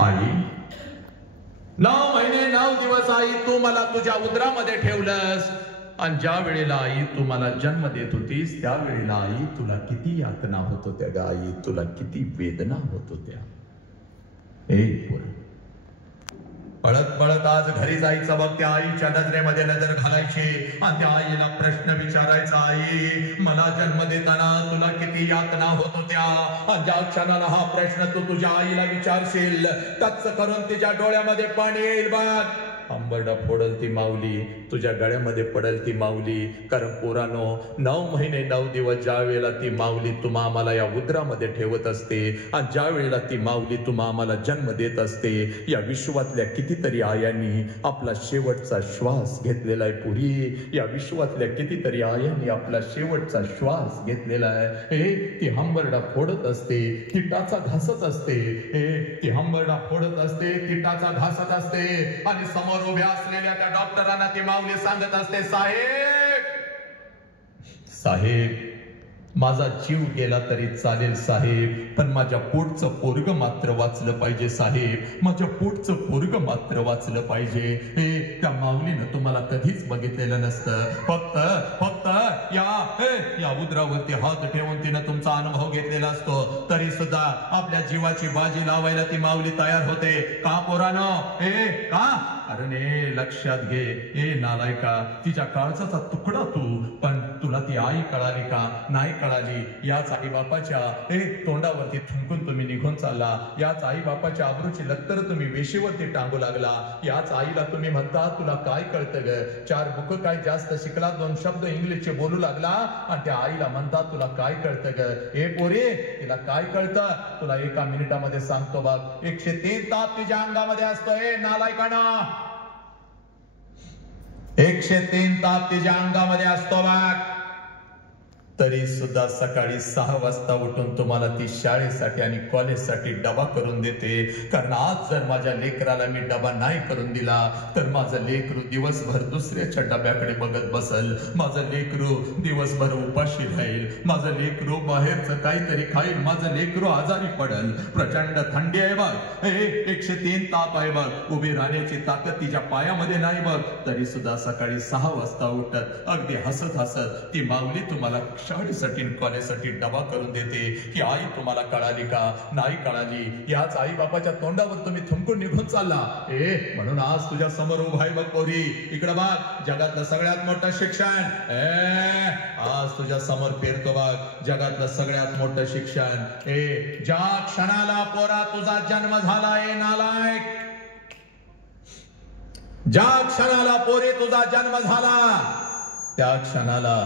आई 9 महिने 9 दिवस आई तू मला तुझ्या उदरामध्ये ठेवलंस, आणि ज्या वेळेला आई तू मला जन्म देत होतीस त्यावेळेला आई तुला किती यातना होत होत्या ग आई, तुला किती वेदना होत होत्या. एक पळत पळत आज घरी जायचं बघ, त्या आईच्या नजरेमध्ये नजर घालायची आणि त्या आईला प्रश्न विचारायचा, आई मला जन्म देताना तुला किती यातना होत होत्या. आणि ज्या क्षणाला हा प्रश्न तू तुझ्या आईला विचारशील टच करून तिच्या डोळ्यामध्ये पाणी येईल बघ. अंबरडा फोडल ती माऊली, तुझ्या गळ्यामध्ये पडल ती माऊली. कारण पोरानो 9 महिने 9 दिवस ज्या वेळेला ती माऊली तुम्हा आम्हाला या उदरामध्ये ठेवत असते आणि ज्या वेळेला ती माऊली तुम्हा आम्हाला जन्म देत असते, या विश्वातल्या कितीतरी आयांनी आपला शेवटचा श्वास घेतलेला आहे पुरी. या विश्वातल्या कितीतरी आयांनी आपला शेवटचा श्वास घेतलेला आहे. ती हंबरडा फोडत असते, ती टाचा घासत असते. ती हंबरडा फोडत असते, ती टाचा घासत असते आणि समोर उभ्या असलेल्या त्या डॉक्टरांना ती माऊली सांगत असते, साहेब साहेब माझा जीव गेला तरी चालेल साहेब, पण माझ्या पोटचं पोरग मात्र वाचलं पाहिजे साहेब, माझ्या पोटचं पोरग मात्र वाचलं पाहिजे. त्या माऊलीनं तुम्हाला कधीच बघितलेलं नसतं. फक्त या उदरावरती हात ठेवून तिनं तुमचा अनुभव घेतलेला असतो, तरी सुद्धा आपल्या जीवाची बाजी लावायला ती माऊली तयार होते. का पोरानो? का? कारण लक्षात घे नालायका, तिच्या काळजाचा तुकडा तू, पण तुला ती आई कळाली का? नाही कळाली. याच आई बापाच्या तोंडावरती थुंकून तुम्ही निघून चालला. याच आई बापाच्या आबरूची लत्तर तुम्ही वेशीवरती टांगू लागला. याच आईला तुम्ही म्हणता तुला काय कळतं ग? 4 बुक काय जास्त शिकला, 2 शब्द इंग्लिशचे बोलू लागला आणि त्या आईला म्हणता तुला काय कळतं ग? पोरी तिला काय कळतं? तुला 1 मिनिटामध्ये सांगतो बघ. 103 ताप तिच्या अंगामध्ये असतोय नालायकाना. 103 ताप तिच्या अंगामध्ये असतो बघ. तरी सुद्धा सकाळी 6 वाजता उठून तुम्हाला ती शाळेसाठी आणि कॉलेजसाठी डबा करून देते. कारण आज जर माझ्या लेकराला मी डबा नाही करून दिला तर माझं लेकरू दिवसभर दुसऱ्याच्या डब्याकडे बघत बसल, माझं लेकरू दिवसभर उपाशी राहील, माझं लेकरू बाहेरचं काहीतरी खाईल, माझं लेकरू आजारी पडल. प्रचंड थंडी आहे बघ, 103 ताप आहे बघ, उभी राहण्याची ताकद तिच्या पायामध्ये नाही बघ. तरी सुद्धा सकाळी 6 वाजता उठत अगदी हसत हसत ती माऊली तुम्हाला शाळेसाठी कॉलेजसाठी डबा करून देते. ही आई तुम्हाला कळाली का? नाही कळाली. याच आई बापाच्या तोंडावर तुम्ही थुंकून निघून चालला. म्हणून आज तुझ्या समोर उभा आहे बघ पोरी, इकडे बघ, जगातलं सगळ्यात मोठं शिक्षण आज तुझ्या समोर पेरतो बघ, जगातलं सगळ्यात मोठं शिक्षण. ज्या क्षणाला पोरा तुझा जन्म झाला नालायक, ज्या क्षणाला पोरी तुझा जन्म झाला त्या क्षणाला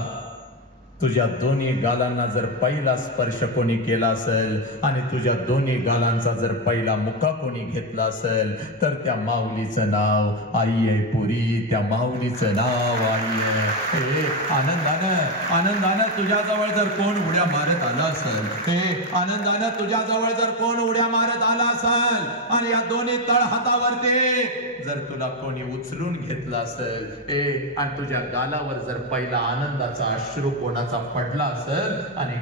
तुझ्या दोन्ही गालांना जर पहिला स्पर्श कोणी केला असेल आणि तुझ्या दोन्ही गालांचा जर पहिला मुका कोणी घेतला असेल तर त्या माऊलीचं नाव आई आहे पुरी. त्या माऊलीचं नाव आई आहे. आनंदानं तुझ्याजवळ जर कोण उड्या मारत आला असेल, आनंदानं तुझ्याजवळ जर कोण उड्या मारत आला असेल आणि या दोन्ही तळ हातावरती जर तुला कोणी उचलून घेतला असेल आणि तुझ्या गालावर जर पहिला आनंदाचा अश्रू कोणाचा पडला असेल आणि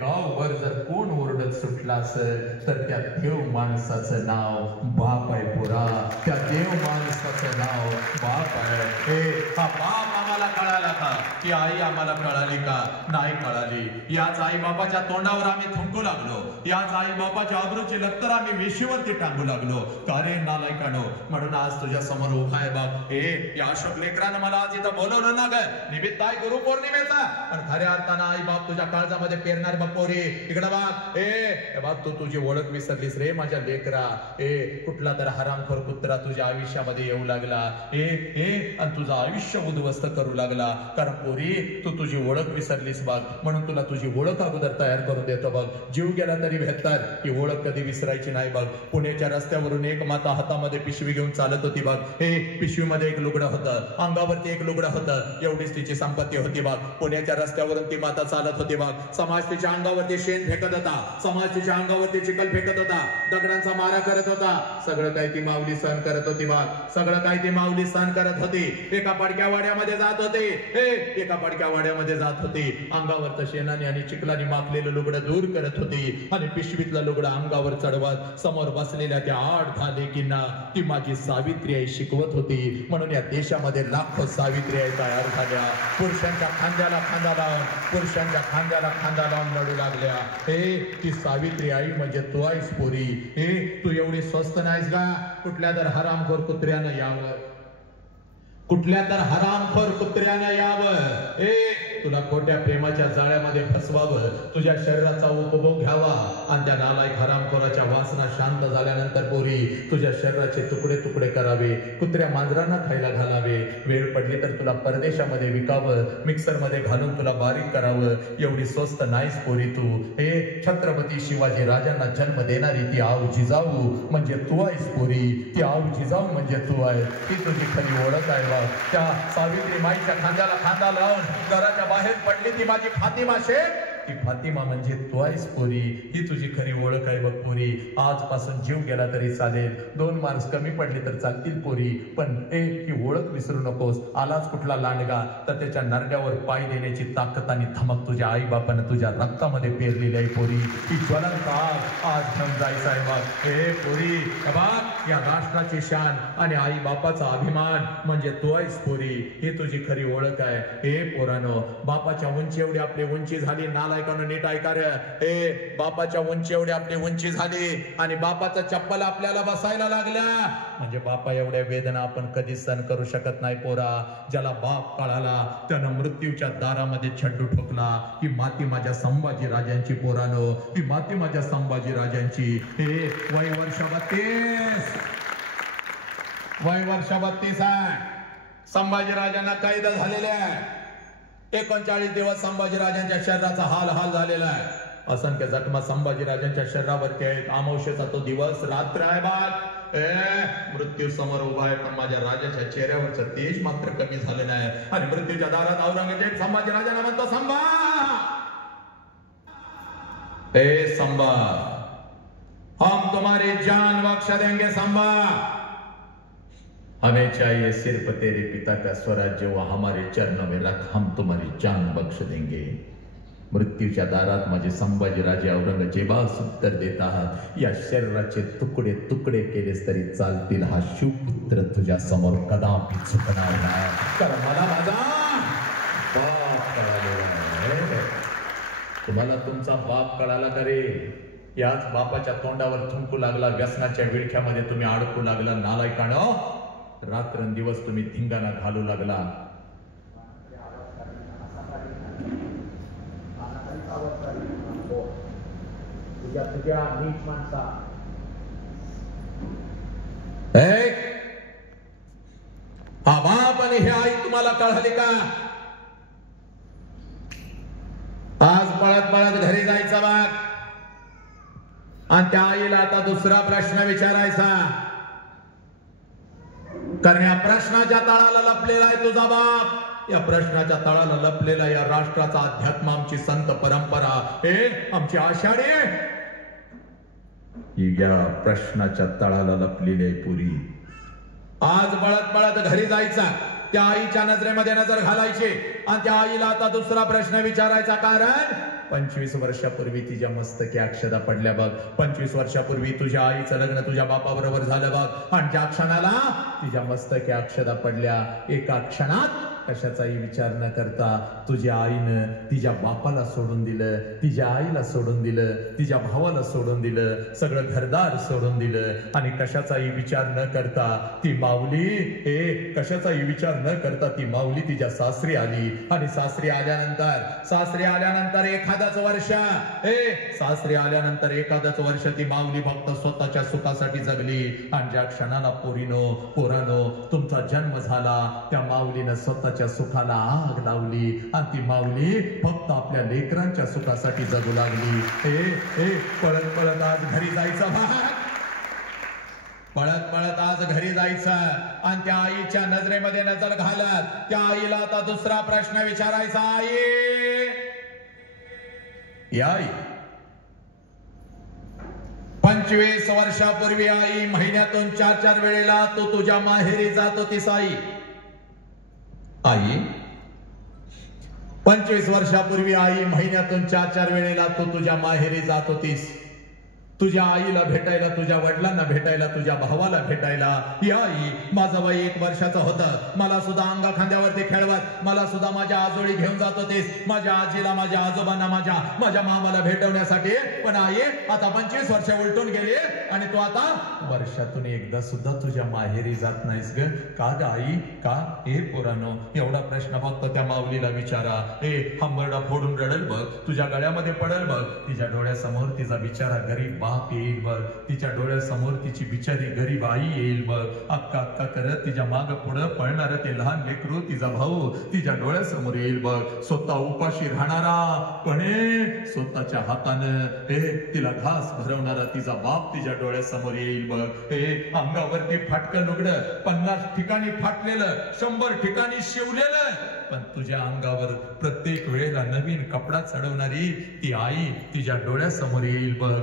गावभर जर कोण ओरडत सुटला असेल तर त्या देव माणसाचं नाव बाप आहे पुरा. त्या देव माणसाचं नाव बाप आहे. हा बाप आम्हाला कळाला का? की आई आम्हाला कळाली का? नाही कळाली. याच आई बापाच्या तोंडावर आम्ही थुंकू लागलो, याच आई बापाच्या आबरूची लत्तर आम्ही वेशीवरती टांगू लागलो. का रे नालायकानो? म्हणून आज तुझ्या समोर उभा आहे बघ. या अशोक लेकरानं मला आज इथं बोलवलं ना ग, निमित्त आहे गुरु पौर्णिमेचा, पण खऱ्या अर्थानं आई बाप तुझ्या काळजामध्ये पेरणार बघ पोरी. इकडे बघ, बघ तू तुझी ओळख विसरलीस रे माझ्या लेकरा. कुठला तर हरामखोर कुत्रा तुझ्या आयुष्यामध्ये येऊ लागला आणि तुझं आयुष्य उद्ध्वस्त करू लागला. कारण पोरी तू तुझी ओळख विसरलीस बघ, म्हणून तुला तुझी ओळख अगोदर तयार करून देतो बघ. जीव गेला तरी बेहतर, ही ओळख कधी विसरायची नाही बघ. पुण्याच्या रस्त्यावरून एक माता हातामध्ये पिशवी घेऊन चालत होती बघ. पिशवीमध्ये एक लुगडं होतं, अंगावरती एक लुगडं होतं, एवढीच तिची संपत्ती होती बघ. पुण्याच्या रस्त्यावरून ती माता चालत होती बघ. समाज तिच्या अंगावरती शेण फेकत होता, समाज तिच्या अंगावरती चिखल फेकत होता, दगडांचा मारा करत होता. सगळं काही ती माऊली सहन करत होती बघ, सगळं काही ती माऊली सहन करत होती. एका पडक्या वाड्यामध्ये जात होते, एका पडक्या वाड्यामध्ये जात होते. अंगावरचं शेणाने आणि चिखलाने माखलेलं लुगडं दूर करत होते आणि पिशवीतलं लुगडं अंगावर चढवत समोर बसलेल्या त्या 8-10 लेकींना ती माझी सावित्री आई शिकवत होती. म्हणून या देशामध्ये लाखो सावित्री आई तयार झाल्या. पुरुषांच्या खांद्याला खांदा लावून, पुरुषांच्या खांद्याला खांदा लावून लढू लागल्या. ती सावित्री आई म्हणजे तू आहेस पोरी. तू एवढी स्वस्त नाहीस का? कुठल्या तर हरामखोर कुत्र्यानं यावं, कुठल्या तर हरामखोर कुत्र्यानं यावं, तुला खोट्या प्रेमाच्या जाळ्यामध्ये फसवावं, तुझ्या शरीराचा उपभोग घ्यावा आणि त्या नालायक हरामखोराच्या वासना शांत झाल्यानंतर पोरी तुझ्या शरीराचे तुकडे तुकडे करावे, कुत्र्या मांजरांना खायला घालावे. वेळ पडली तर तुला परदेशामध्ये विकावं, मिक्सर मध्ये घालून तुला बारीक करावं. एवढी स्वस्त नाहीस पोरी तू. छत्रपती शिवाजी राजांना जन्म देणारी ती आऊ जिजाऊ म्हणजे तू आहेस पोरी. ती आऊ जिजाऊ म्हणजे तू आहे. ती तुझी खरी ओळख आहे बघ. त्या सावित्री माईच्या खांद्याला खांदा लावून घराच्या बाहेर पडली ती माझी फातिमा शेख. ती फातिमा म्हणजे तू आहेस पोरी. ही तुझी खरी ओळख आहे बघ पोरी. आजपासून जीव गेला तरी चालेल, 2 मार्क्स कमी पडले तर चालतील पोरी, पण ही ओळख विसरू नकोस. आलाच कुठला लांडगा तर त्याच्या नरड्यावर पाय देण्याची ताकद आणि धमक तुझ्या आई बापानं तुझ्या रक्तामध्ये पेरलेली आहे पोरी. ही ज्वलंत आग आज घेऊन जायचं आहे बघ. पोरी या राष्ट्राची शान आणि आई बापाचा अभिमान म्हणजे तू आहेस पोरी. ही तुझी खरी ओळख आहे. पोरानो, बापाच्या उंची एवढी आपली उंची झाली, नालायकानं नीट ऐका रे. बापाच्या उंची एवढी आपली उंची झाली आणि बापाचा चप्पल आपल्याला बसायला लागल्या म्हणजे बापा एवढ्या वेदना आपण कधीच सहन करू शकत नाही पोरा. ज्याला बाप कळाला त्यानं मृत्यूच्या दारामध्ये छड्डू ठोकला. ही माती माझ्या संभाजी राजांची पोरानो, ही माती माझ्या संभाजी राजांची. वय वर्ष 32, वय वर्ष 32 आहे. संभाजी राजांना कैद झालेले आहे. 39 दिवस संभाजी राजांच्या शरीराचा हाल झालेला आहे. असंख्य जखमा संभाजी राजांच्या शरीरावरती आहेत. अमावस्येचा तो दिवस रात्र आहे बाग. मृत्यू समोर उभा आहे, पण माझ्या राजाच्या चेहऱ्यावरचं तेज मात्र कमी झालं नाही. आणि मृत्यूच्या दारात औरंगजेब संभाजी राजांना म्हणतो, संभा संभा, हम तुम्हारी जान बख्श देंगे संभा. हमें चाहिए सिर्फ तेरे पिता का स्वराज्य, वो हमारे चरणों में रख, हम तुम्हारी जान बख्श देंगे. मृत्यूच्या दारात माझे संभाजी राजे औरंगजेबास उत्तर देत आहात, या शरीराचे तुकडे तुकडे केलेस तरी चालतील, हा शिवपुत्र तुझ्या समोर कदापि चुकणार नाही. कारण मला माझा बाप कळालेला आहे. तुम्हाला तुमचा बाप कळाला का रे? याच बापाच्या तोंडावर थुंकू लागला, व्यसनाच्या विळख्यामध्ये तुम्ही अडकू लागला. नालायकानं, रात्रंदिवस तुम्ही धिंगाणा घालू लागला. तुझ्या नीच माणसा, हा बाप आणि हे आई तुम्हाला कळाली का? आज पळत पळत घरी जायचा बाग आणि त्या आईला आता दुसरा प्रश्न विचारायचा. कारण या प्रश्नाच्या तळाला लपलेला आहे तुझा बाप. या प्रश्नाच्या तळाला लपलेला या राष्ट्राचा अध्यात्म, आमची संत परंपरा, आमची आषाढी, या प्रश्नाच्या तळाला लपलेली आहे पुरी. आज पळत पळत घरी जायचा, त्या आईच्या नजरेमध्ये नजर घालायची आणि त्या आईला आता दुसरा प्रश्न विचारायचा. कारण 25 वर्षापूर्वी तिच्या मस्तकी अक्षदा पडल्या बघ. 25 वर्षापूर्वी तुझ्या आईचं लग्न तुझ्या बापाबरोबर झालं बघ. आणि ज्या क्षणाला तिच्या मस्तकी अक्षदा पडल्या, एका क्षणात कशाचाही विचार न करता तुझ्या आईनं तिच्या बापाला सोडून दिलं, तिच्या आईला सोडून दिलं, तिच्या भावाला सोडून दिलं, सगळं घरदार सोडून दिलं. आणि कशाचाही विचार न करता ती माऊली, कशाचाही विचार न करता ती माऊली तिच्या सासरी आली. आणि सासरी आल्यानंतर एखादंच वर्ष ती माऊली फक्त स्वतःच्या सुखासाठी जगली. आणि ज्या क्षणाला पोरानो तुमचा जन्म झाला, त्या माऊलीनं स्वतःच्या सुखाला आग लावली आणि ती माऊली फक्त आपल्या लेकरांच्या सुखासाठी जगू लागली. पळत पळत आज घरी जायचा भाग, पळत पळत आज घरी जायचं आणि त्या आईच्या नजरेमध्ये नजर घालत त्या आईला आता दुसरा प्रश्न विचारायचा. आई 25 वर्षापूर्वी आई महिन्यातून 4 वेळेला तू तुझ्या माहेरी जात होतीस. आई 25 वर्षापूर्वी आई महिन्यातून 4 वेळेला तू तुझ्या माहेरी जात होतीस. तुझ्या आईला भेटायला, तुझ्या वडिलांना भेटायला, तुझ्या भावाला भेटायला. या आई, माझं वय 1 वर्षाचं होतं. मला सुद्धा अंगा खांद्यावरती खेळवत, मला सुद्धा माझ्या आजोळी घेऊन जात होतीस. माझ्या आजीला, माझ्या आजोबांना, माझ्या मामाला भेटवण्यासाठी. पण आई, आता 25 वर्ष उलटून गेली आणि तू आता वर्षातून एकदा सुद्धा तुझ्या माहेरी जात नाहीस ग. का ग आई, का? हे पोरांनो, एवढा प्रश्न फक्त त्या माऊलीला विचारा. हंबरडा फोडून रडल बघ, तुझ्या गळ्यामध्ये पडल बघ. तिच्या डोळ्यासमोर तिचा बिचारा गरीब बाप येईल बघ. तिच्या डोळ्यासमोर तिची बिचारी गरीब आई येईल बघ. अक्का अक्का करत तिच्या माग पुढं पळणार ते लहान लेकरू, तिचा भाऊ तिच्या डोळ्यासमोर येईल बघ. स्वतः उपाशी राहणारा, पण स्वतःच्या हातानं तिला घास भरवणारा तिचा बाप तिच्या डोळ्यासमोर येईल बघ. अंगावरती फाटकं लुगडं 50 ठिकाणी फाटलेलं, 100 ठिकाणी शिवलेलं, पण तुझ्या अंगावर प्रत्येक वेळेला नवीन कपडा चढवणारी ती आई तिच्या डोळ्यासमोर येईल बघ.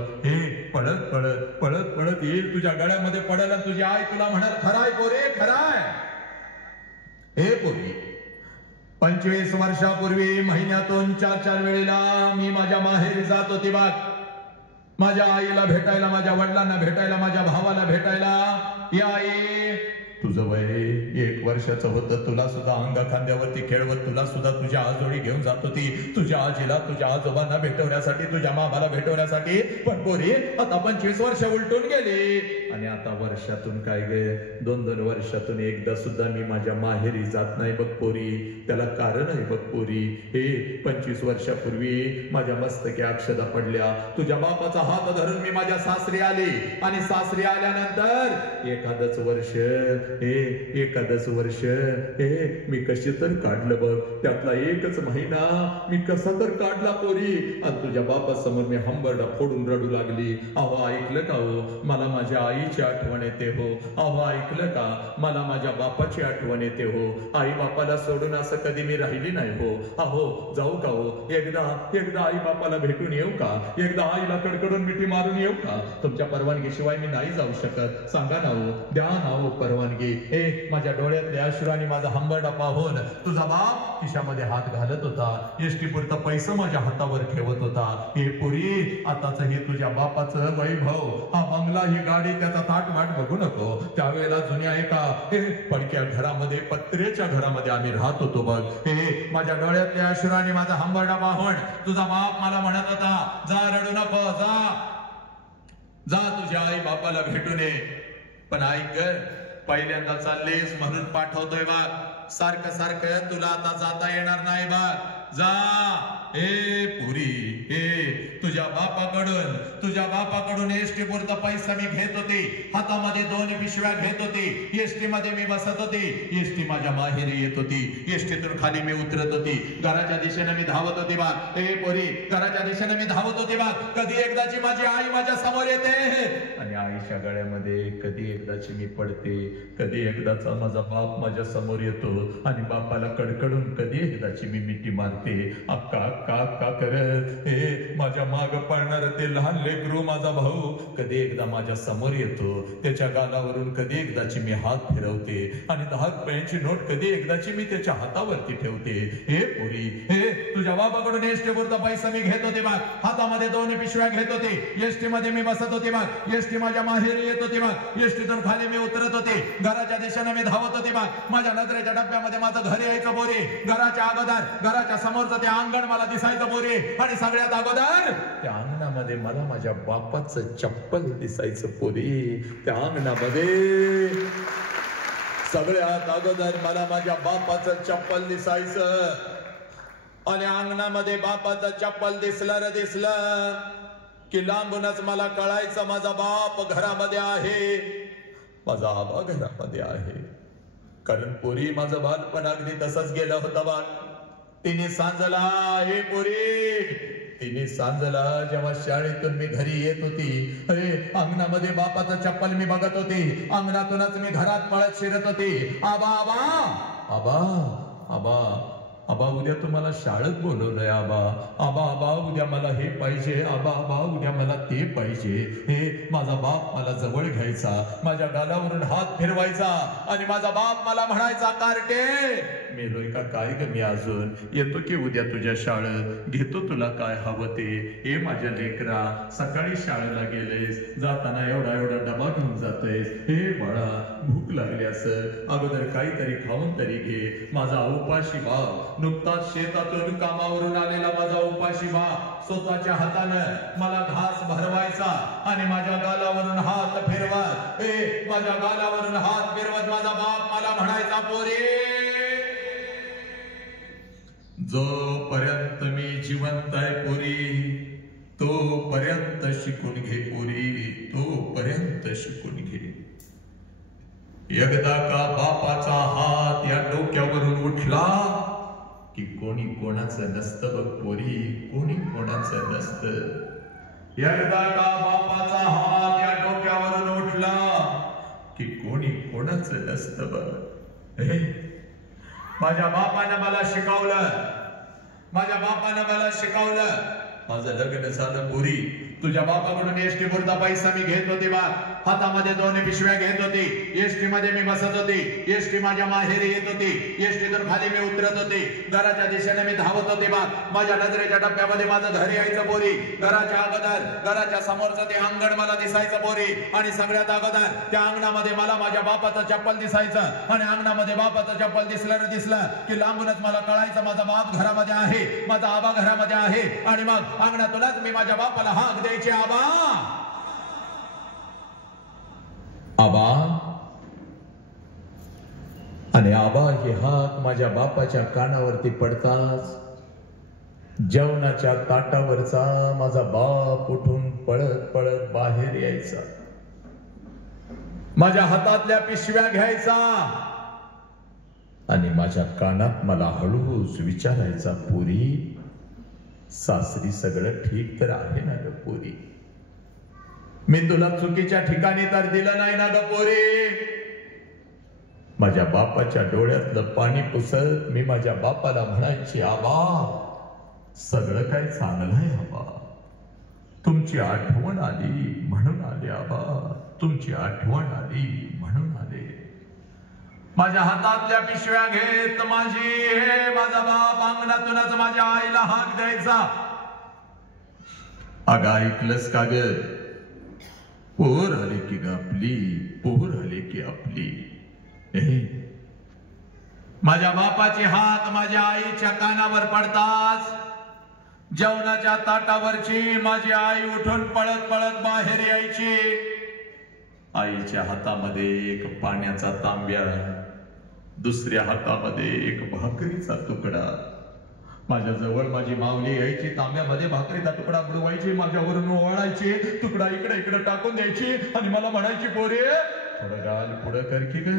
पळत पळत पळत पळत येईल, तुझ्या गळ्यामध्ये पडेल आणि तुझी आई तुला म्हणाल, खराय पोरे खराय. हे पोरी, 25 वर्षापूर्वी महिन्यातून 4 वेळेला मी माझ्या माहेरी जात होती बघ. माझ्या आईला भेटायला, माझ्या वडिलांना भेटायला, माझ्या भावाला भेटायला. या आई, तुझं वय 1 वर्षाचं होतं. तुला सुद्धा अंगा खांद्यावरती खेळवत, तुला सुद्धा तुझ्या आजोळी घेऊन जात होती. तुझ्या आजीला, तुझ्या आजोबांना भेटवण्यासाठी, तुझ्या मामाला भेटवण्यासाठी. पण पोरी, आता 25 वर्ष उलटून गेली आणि आता वर्षातून काय गे, 2-2 वर्षातून एकदा सुद्धा मी माझ्या माहेरी जात नाही बघ पोरी. त्याला कारण आहे बघ पोरी. 25 वर्षापूर्वी माझ्या मस्तकी अक्षदा पडल्या. तुझ्या बापाचा हात धरून मी माझ्या सासरी आली आणि सासरी आल्यानंतर एखादच वर्ष मी कशी तर काढलं बघ. त्यातला 1च महिना मी कसा तर काढला पोरी. आणि तुझ्या बापासमोर मी हंबरडा फोडून रडू लागली. अहो ऐकलं का हो, मला माझ्या आईची आठवण येते हो. अहो ऐकलं का, मला माझ्या बापाची आठवण येते हो. आई बापाला सोडून असं कधी मी राहिली नाही हो. अहो जाऊ का हो, एकदा आई बापाला भेटून येऊ का, एकदा आईला कडकडून मिठी मारून येऊ का? तुमच्या परवानगीशिवाय मी नाही जाऊ शकत. सांगा ना हो, द्या ना हो परवानगी. माझ्या डोळ्यातल्या अश्रूंनी माझा हंबरडा पाहून तुझा बाप खिशामध्ये हात घालत होता. एसटी पुरता पैसा माझ्या हातावर ठेवत होता. हे पुरी, आताच हे तुझ्या बापाचं वैभव, हा बंगला, ही गाडी, त्याचा थाटमाट बघू नको. त्यावेळेला जुन्या एका पडक्या घरामध्ये, पत्र्याच्या घरामध्ये आम्ही राहत होतो बघ. माझ्या डोळ्यातल्या अश्रूंनी माझा हंबरडा पाहून तुझा बाप मला म्हणत होता, जा रडू नको, जा तुझ्या आई बापाला भेटून ये. पण ऐक, पहिल्यांदा चाललीस म्हणून पाठवतोय बघ. सारखं तुला आता जाता येणार नाही बघ. जा पुरी, तुझ्या बापाकडून एसटी पुरता पैसा मी घेत होते. हातामध्ये 2 पिशव्या घेत होते. एसटी मध्ये मी बसत होते. एसटी माझ्या माहेरी येत होती. एसटीतून खाली मी उतरत होती. घराच्या दिशेने मी धावत होती बा. पोरी, घराच्या दिशेने मी धावत होती बा. कधी एकदाची माझी आई माझ्या समोर येते आणि आईच्या गळ्यामध्ये कधी एकदाची मी पडते. कधी एकदाचा माझा बाप माझ्या समोर येतो आणि बापाला कडकडून कधी एकदाची मी मिठी मारते. अक्का अक्का अक्का करत माझ्या माग पळणार ते लहान लेकरू माझा भाऊ कधी एकदा माझ्या समोर येतो. त्याच्या गालावरून कधी एकदाची मी हात फिरवते आणि 10 रुपयांची नोट कधी एकदाची मी त्याच्या हातावरती ठेवते. पोरी, तुझ्या बाबाकडून एसटी पुरता पैसा मी घेत होते बघ. हातामध्ये 2 पिशव्या घेत होते. एसटी मध्ये मी बसत होते बघ. एसटी माझ्या माहेरी येत होती बघ. एसटीतून खाली मी उतरत होते. घराच्या दिशेने मी धावत होते बघ. माझ्या नजरेच्या डब्यामध्ये माझं घर यायचं बोरे. घराच्या अगोदर, घराच्या समोरचं ते अंगण मला दिसायचं बोरे. आणि सगळ्यात अगोदर त्या अंगणामध्ये मला माझ्या बापाचं चप्पल दिसायचं पोरी. त्या अंगणामध्ये सगळ्यात अगोदर मला माझ्या बापाचं चप्पल दिसायचं. आणि अंगणामध्ये बापाचं चप्पल दिसलं की लांबूनच मला कळायचं माझा बाप घरामध्ये आहे, माझा आबा घरामध्ये आहे. कारण पोरी, माझं बालपण अगदी तसंच गेलं होतं बा. तिने सांजला, हे पोरी, तिने सांजला जेव्हा शाळेतून मी घरी येत होती. अंगणामध्ये बापाचं चप्पल मी बघत होती. अंगणातूनच मी घरात पळत शिरत होती. आबा आबा आबा आबा आबा, उद्या तुम्हाला शाळेत बोलवलंय आबा. आबा आबा, उद्या मला हे पाहिजे. आबा आबा, उद्या मला ते पाहिजे. माझा बाप मला जवळ घ्यायचा, माझ्या गालावरून हात फिरवायचा आणि माझा बाप मला म्हणायचा, कार्टे मेलोय का काय ग मी अजून येतो की उद्या तुझ्या शाळेत घेतो तुला काय हवं ते हे माझ्या लेकरा सकाळी शाळेला गेलेस जाताना एवढा एवढा डबा घेऊन जातोयस हे बाळा भूक लागली असं अगोदर काहीतरी खाऊन तरी घे माझा उपाशी भाव नुकताच शेतातून कामावरून आलेला माझा उपाशी भाव स्वतःच्या हातानं मला घास भरवायचा आणि माझ्या गालावरून हात फिरवत माझ्या गालावरून हात फिरवत माझा बाप मला म्हणायचा पोरे जोपर्यंत मी जिवंत आहे पोरी तोपर्यंत शिकून घे पोरी तोपर्यंत शिकून घे एकदा का बापाचा हात या डोक्यावरून उठला की कोणी कोणाचं नसतं बघ पोरी कोणी कोणाचं नसतं एकदा का बापाचा हात या डोक्यावरून उठला की कोणी कोणाचं नसतं बघ माझ्या बापानं मला शिकवलं माझं लग्न झालं पुरी तुझ्या बापाकडून एसटी पुरता पैसा मी घेत होते बा हातामध्ये 2 पिशव्या घेत होती एसटी मध्ये मी बसत होती एसटी माझ्या माहेरी येत होती एसटीतून खाली मी उतरत होती घराच्या दिशेने मी धावत होते बा माझ्या नजरेच्या टप्प्यामध्ये माझं घर यायचं पोरी घराच्या अगोदर घराच्या समोरचं ते अंगण मला दिसायचं पोरी आणि सगळ्यात अगोदर त्या अंगणामध्ये मला माझ्या बापाचं चप्पल दिसायचं आणि अंगणामध्ये बापाचं चप्पल दिसलं की लांबूनच मला कळायचं माझा बाप घरामध्ये आहे माझा आबा घरामध्ये आहे आणि मग अंगणातूनच मी माझ्या बापाला हाक द्यायचे आबा आणि आबा हे हाक माझ्या बापाच्या कानावरती पडताच जेवणाच्या ताटावरचा माझा बाप उठून पळत पळत बाहेर यायचा माझ्या हातातल्या पिशव्या घ्यायचा आणि माझ्या कानात मला हळूच विचारायचा पोरी सासरी सगळं ठीक तर आहे ना ग पोरी मी तुला चुकीच्या ठिकाणी तर दिलं नाही ना ग पोरी माझ्या बापाच्या डोळ्यातलं पाणी पुसत मी माझ्या बापाला म्हणायची आबा सगळं काय चांगलं आहे आबा तुमची आठवण आली म्हणून आले आबा तुमची आठवण आली म्हणून आले माझ्या हातातल्या पिशव्या घेत माझा बाप अंगणातूनच माझ्या आईला हाक द्यायचा अगं ऐकलंस का ग पोर आले की ग आपली पोर आले की आपली माझ्या बापाचे हात माझ्या आईच्या कानावर पडताच जेवणाच्या ताटावरची माझी आई उठून पळत पळत बाहेर यायची आईच्या हातामध्ये एक पाण्याचा तांब्या दुसऱ्या हातामध्ये एक भाकरीचा तुकडा माझ्या जवळ माझी माऊली यायची तांब्यामध्ये भाकरीचा तुकडा बुडवायची माझ्यावरून ओवाळायची तुकडा इकडे इकडे टाकून द्यायची आणि मला म्हणायची पोरे थोडं गाल पुढं कर की ग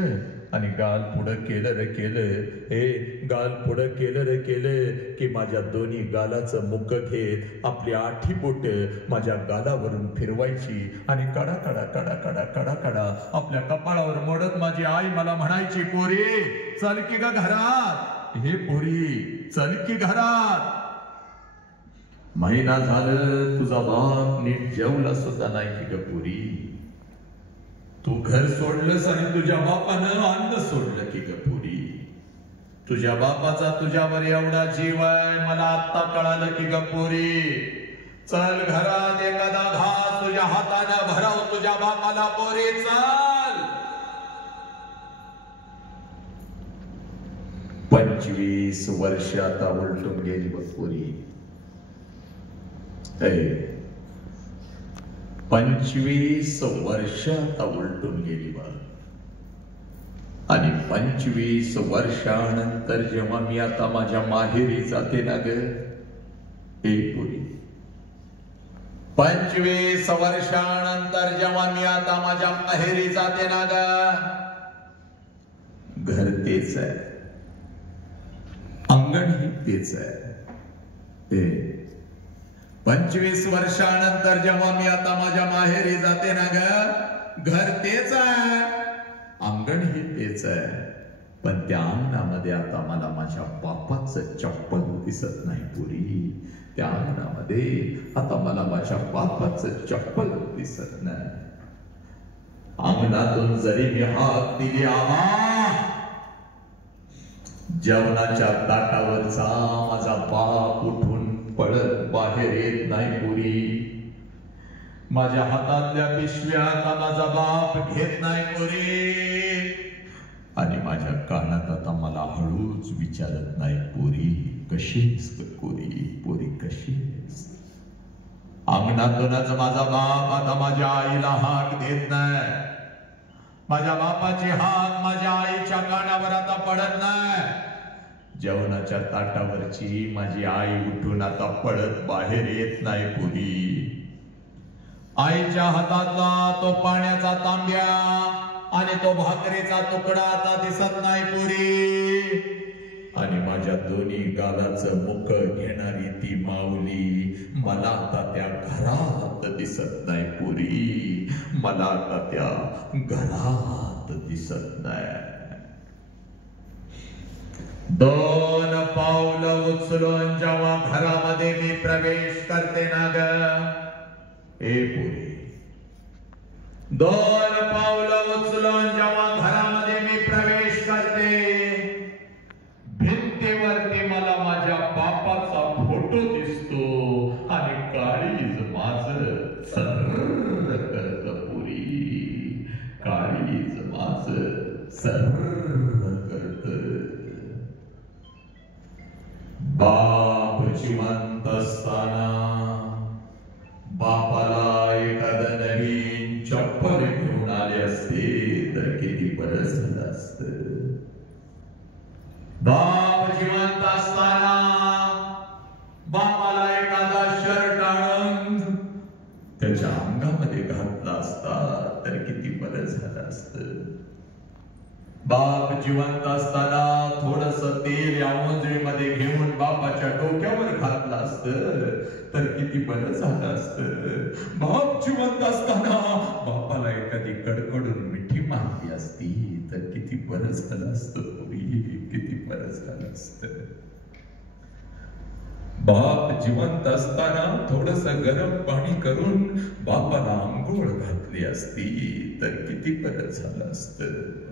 आणि गाल पुढं केलं रे केलं गाल पुढं केलं रे केलं की माझ्या दोन्ही गालाचं मुख घेत आपली आठी बोट माझ्या गालावरून फिरवायची आणि कडा कडा कडा कडा कडा कडा आपल्या कपाळावर मोडत माझी आई मला म्हणायची पोरी चल की ग घरात हे पोरी चल की घरात महिना झालं तुझा बाप नीट जेवला सुद्धा नाही की ग पोरी तू घर सोडलंस आणि तुझ्या बापानं अन्न सोडलं की ग पोरी तुझ्या बापाचा तुझ्यावर एवढा जीव आहे मला आत्ता कळालं की ग पोरी चल घरात एखादा घास तुझ्या हातानं भराव तुझ्या बापाला पोरी चल 25 वर्ष आता उलटून गेली बघ पोरी 25 वर्ष आता उलटून गेली बघ आणि 25 वर्षानंतर जेव्हा मी आता माझ्या माहेरी जाते ना ग पोरी 25 वर्षानंतर जेव्हा मी आता माझ्या माहेरी जाते ना ग घर तेच आहे अंगण ही तेच आहे 25 वर्षानंतर जेव्हा मी आता माझ्या माहेरी जाते ना ग घर तेच आहे अंगण ही तेच आहे पण त्या अंगणामध्ये आता मला माझ्या बापाचं चप्पल दिसत नाही पुरी त्या अंगणामध्ये आता मला माझ्या बापाचं चप्पल दिसत नाही अंगणातून जरी मी हात दिली आवा जेवणाच्या ताटावरचा माझा बाप उठून पळत बाहेर येत नाही पुरी. माझ्या हातातल्या पिशव्या आता माझा बाप घेत नाही पुरी. आणि माझ्या कानात आता मला हळूच विचारत नाही पुरी कशीस पुरी, पुरी कशीस. अंगणातूनच माझा बाप आता माझ्या आईला हाक देत नाही. माझ्या बापाची हाक माझ्या आईच्या कानावर आता पडत नाही. जेवणाच्या ताटावरची माझी आई उठून आता पळत बाहेर येत नाही पुरी. आईच्या हातातला तो पाण्याचा तांब्या आणि तो भाकरीचा तुकडा आता दिसत नाही पुरी. आणि माझ्या दोन्ही गालाचं मुख घेणारी ती माऊली मला आता त्या घरात दिसत नाही पुरी. मला आता त्या घरात दिसत नाही. 2 पावलं उचलून जेव्हा घरामध्ये मी प्रवेश करते ना ग ए पुरी, 2 पावलं उचलून जेव्हा घरामध्ये मी प्रवेश करते, भिंतीवरती मला माझ्या बापाचा फोटो दिसतो आणि काळीज माझं सर्र करत पुरी. काळीज माझं सर्र करत. बाप जिवंत असताना बापाला एखादं नवीन चप्पल घेऊन आले असते तर किती बरं झालं असतं. बाप जिवंत असताना बापाला एखादा शर्ट आणून त्याच्या अंगामध्ये घातला असता तर किती बरं झालं असतं. बाप जिवंत असताना थोडस तेल या ओंजळीमध्ये घेऊन बापाच्या डोक्यावर घातलं असतं तर किती बरं झालं असतं. बाप जिवंत असताना बापाला एखादी कडकडून मिठी मारली असती तर किती बरं झालं असतं पुरी, किती बरं झालं असतं. बाप जिवंत असताना थोडस गरम पाणी करून बापाला आंघोळ घातली असती तर किती बरं झालं असतं.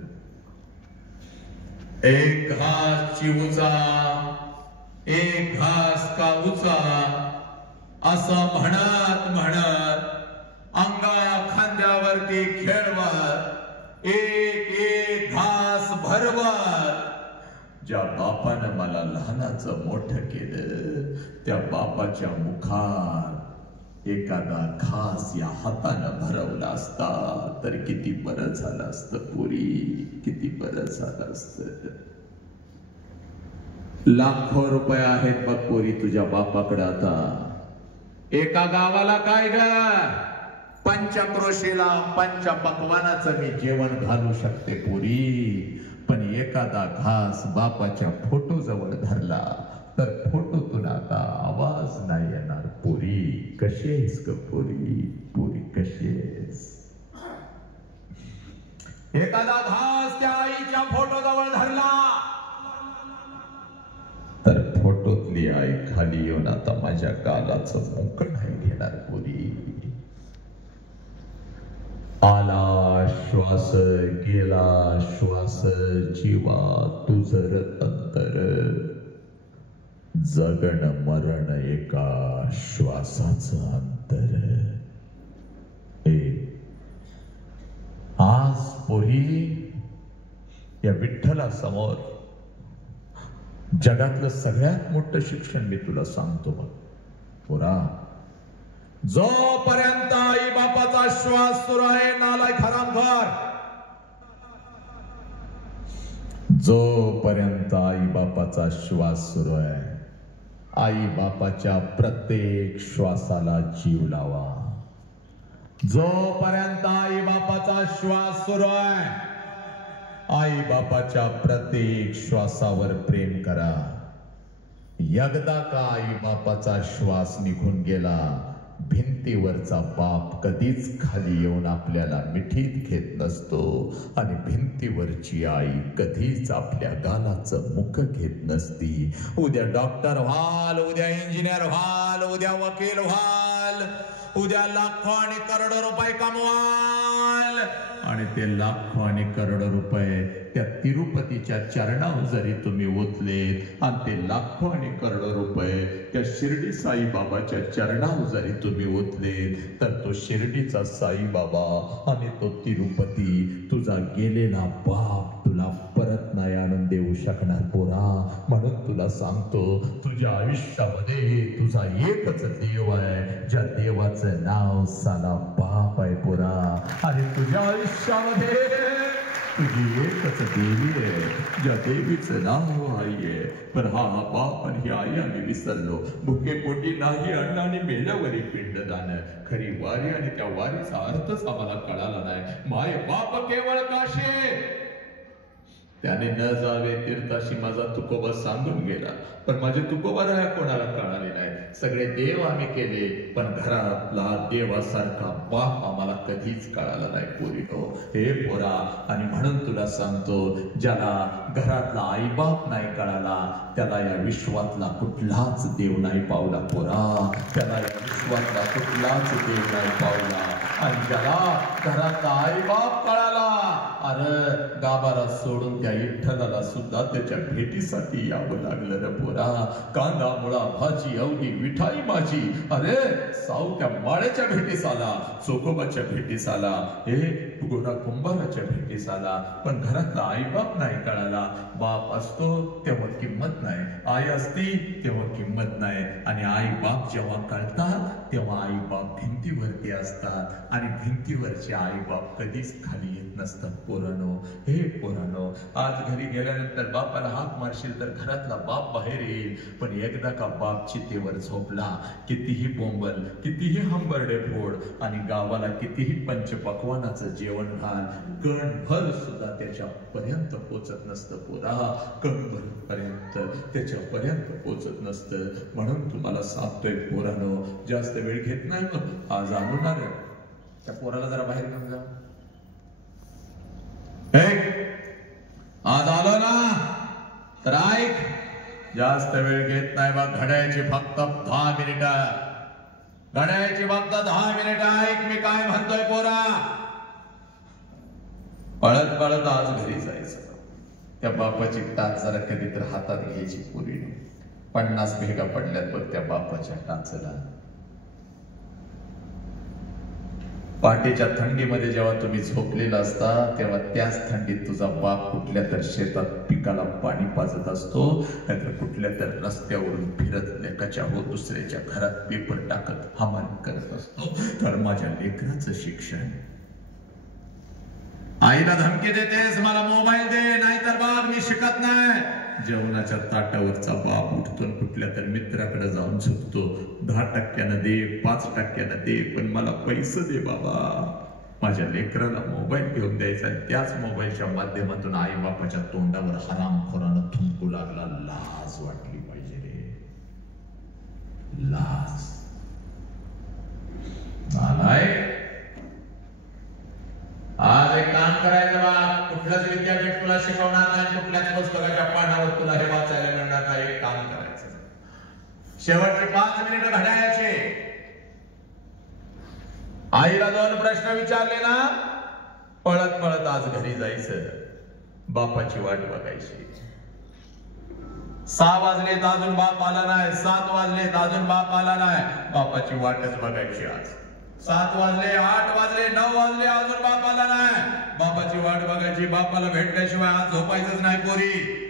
एक घास चिवचा एक घास काऊचा असं म्हणत म्हणत अंगा खांद्यावरती खेळवत एक एक घास भरवत ज्या बापानं मला लहानाचं मोठं केलं त्या बापाच्या मुखात एखादा घास या हातानं भरवला असता तर किती बरं झालं असतं पुरी, किती बरं झालं असतं. लाखो रुपये आहेत बघ पोरी तुझ्या बापाकडे आता. एका गावाला काय ग पंचक्रोशीला पंचपक्वानाचं मी जेवण घालू शकते पुरी. पण एखादा घास बापाच्या फोटो जवळ धरला तर फोटोतून आता आवाज नाही येणार पुरी. कशीस ग पुरी, पुरी कशीस. एखादा घास त्या आईच्या फोटो जवळ धरला तर फोटोतली आई खाली येऊन आता माझ्या गालाचं मुख नाही घेणार पुरी. आला श्वास गेला श्वास जीवा तुझर अंतर. जगण मरण एका श्वासाचं अंतर. आज पोरी या विठ्ठला समोर जगातलं सगळ्यात मोठं शिक्षण मी तुला सांगतो बघ पोरा. जोपर्यंत आई बापाचा श्वास सुरू आहे नालायक हरामखोर, जोपर्यंत आई बापाचा श्वास सुरू आहे आई बापाच्या प्रत्येक श्वासाला जीव लावा. जोपर्यंत आई बापाचा श्वास सुरू आहे आई बापाच्या प्रत्येक श्वासावर प्रेम करा. एकदा का आई बापाचा श्वास निघून गेला भिंतीवरचा बाप कधीच खाली येऊन आपल्याला मिठीत घेत नसतो आणि भिंतीवरची आई कधीच आपल्या गालाचं मुख घेत नसती. उद्या डॉक्टर व्हाल, उद्या इंजिनियर व्हाल, उद्या वकील व्हाल, उद्या लाखो आणि करोडो रुपये कमवाल आणि ते लाखो आणि करोडो रुपये त्या तिरुपतीच्या चरणावर जरी तुम्ही ओतलेत आणि ते लाखो आणि करोडो रुपये त्या शिर्डी साईबाबाच्या चरणावर जरी तुम्ही ओतलेत तर तो शिर्डीचा साईबाबा आणि तो तिरुपती तुझा गेलेला बाप तुला परत नाही आणून देऊ शकणार पोरा. म्हणून तुला सांगतो तुझ्या आयुष्यामध्ये तुझा एकच देव आहे, ज्या देवाचं नाव साला बाप आहे पोरा. आणि तुझ्या आयुष्यामध्ये तुझी एकच देवी आहे, ज्या देवीचं नाव आई आहे. पण हा बाप आणि ही आई आम्ही विसरलो. भुके पोटी नाही अन्न आणि मेल्यावरी पिंडदान. खरी वारी आणि त्या वारीचा अर्थच आम्हाला कळाला नाही. माय बाप केवळ काशे त्याने न जावे तीर्थाशी माझा तुकोबा सांगून गेला, पण माझे तुकोबा राया कोणाला कळाले नाही. सगळे देव आम्ही केले पण घरातला देवासारखा बाप आम्हाला कधीच कळाला नाही पोरी हो. हे पोरा, आणि म्हणून तुला सांगतो ज्याला घरातला आईबाप नाही कळाला त्याला या विश्वातला कुठलाच देव नाही पावला पोरा. त्याला या विश्वातला कुठलाच देव नाही पावला. आणि ज्याला घरातला आईबाप कळाला, अरे गाभारा सोडून त्या विठ्ठलाला सुद्धा त्याच्या भेटीसाठी यावं लागलं रे पोरा. कांदा मुळा भाजी अवघी विठाई माझी, अरे साऊ त्या माळ्याच्या भेटीस आला, चोकोबाच्या भेटीस आला, हे गोरा कुंभाराच्या भेटीस आला. पण घरातला आईबाप नाही कळाला. बाप असतो तेव्हा किंमत नाही, आई असती तेव्हा किंमत नाही. आणि आई बाप जेव्हा कळतात तेव्हा आई बाप भिंतीवरती असतात, आणि भिंतीवरचे आई बाप कधीच खाली येत नसतात पोरानो. हे पोरानो, आज घरी गेल्यानंतर बापाला हाक मारशील तर घरातला बाप बाहेर येईल. पण एकदा का बाप चितेवर झोपला, कितीही बोंबल, कितीही हंबरडे फोड आणि गावाला कितीही पंचपक्वानाचं जेवण घाल, कणभर सुद्धा त्याच्या पर्यंत पोचत नसतं पोरा. कणभर पर्यंत त्याच्यापर्यंत पोचत नसतं. म्हणून तुम्हाला सांगतोय पोरानो, जास्त वेळ घेत नाही. मग आज आणणार त्या पोराला जरा बाहेर घेऊन जा. आज आलो ना तर ऐक, जास्त वेळ घेत नाही बा. घड्याळची फक्त 10 मिनिटं, घड्याळची फक्त 10 मिनिटं. ऐक मी काय म्हणतोय पोरा. पळत पळत आज घरी जायचं. त्या बापाची टाच जरा कधी तर हातात घ्यायची पोरी. 50 भेगा पडल्यात बघ त्या बापाच्या टाचला. पहाटेच्या थंडीमध्ये जेव्हा तुम्ही झोपलेला असता तेव्हा त्याच थंडीत तुझा बाप कुठल्या तर शेतात पिकाला पाणी पाजत असतो, नाहीतर कुठल्या तर रस्त्यावरून फिरत लेकाच्या हो दुसऱ्याच्या घरात पेपर टाकत हमाल करत असतो. तर माझ्या लेकराचं शिक्षण. आईला धमकी देतेस मला मोबाईल दे नाहीतर बाग मी शिकत नाही. जेवणाच्या ताटावरचा बाप उठतो कुठल्या तर मित्राकडे जाऊन झुकतो. 10% दे, 5% दे, पण मला पैसे दे बाबा. माझ्या लेकराला मोबाईल घेऊन द्यायचा. त्याच मोबाईलच्या माध्यमातून आई बापाच्या तोंडावर हरामखोरानं थुंकू लागला. लाज वाटली पाहिजे रे, लाज. आज एक काम करायचं बा, कुठलंच विद्यापीठ तुला शिकवणार नाही, कुठल्याच पुस्तकाच्या पानावर तुला हे वाचायला मिळणार नाही. एक काम करायचं, शेवटचे 5 मिनिटं घड्याळाचे. आईला 2 प्रश्न विचारले ना, पळत पळत आज घरी जायचं. बापाची वाट बघायची. 6 वाजलेत अजून बाप आला नाही, 7 वाजलेत अजून बाप आला नाही. बापाची वाटच बघायची आज. 7 वाजले, 8 वाजले, 9 वाजले, अजून बाप आला नाही. बापाची वाट बघायची. बापाला भेटल्याशिवाय आज झोपायचंच नाही पोरी.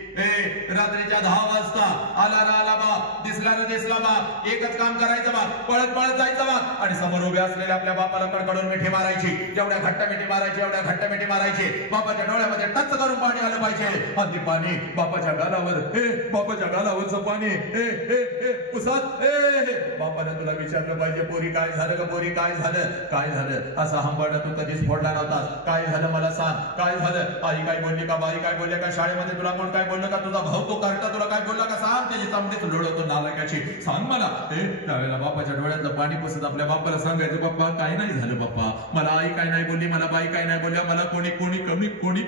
रात्रीच्या 10 वाजता आला ना आला बाप, दिसला ना दिसला बाप, एकच काम करायचं बाप, पळत पळत जायचं बाप. आणि समोर उभे असलेल्या आपल्या बापाला कडकडून मिठी मारायची. जेवढ्या घट्ट मिठी मारायची एवढ्या घट्ट मिठी मारायची. बापाच्या डोळ्यामध्ये टच करून पाणी आलं पाहिजे. आणि पाणी बापाच्या गालावर, बापाच्या गालावरचं पाणी पुसात. बापाने तुला विचारलं पाहिजे, पोरी काय झालं का, पोरी काय झालं, काय झालं. असा हंबाडा तू कधीच फोडला नव्हतास. काय झालं मला सांग, काय झालं. आई काय बोलली का, बाई काय बोलली का, शाळेमध्ये तुला कोण काय बोललं विचारलं का तुझा भाऊ तो कार्टा तुला काय बोलला का? सांग. त्याची चामडीच लोळवतो नालायकाची. सांग मला. त्यावेळेला बापाच्या डोळ्यातलं पाणी पुसत आपल्या बापाला सांगायचं, बाप्पा काय नाही झालं बाप्पा, मला आई काय नाही बोलली, मला बाई काय नाही बोलल्या, मला कोणी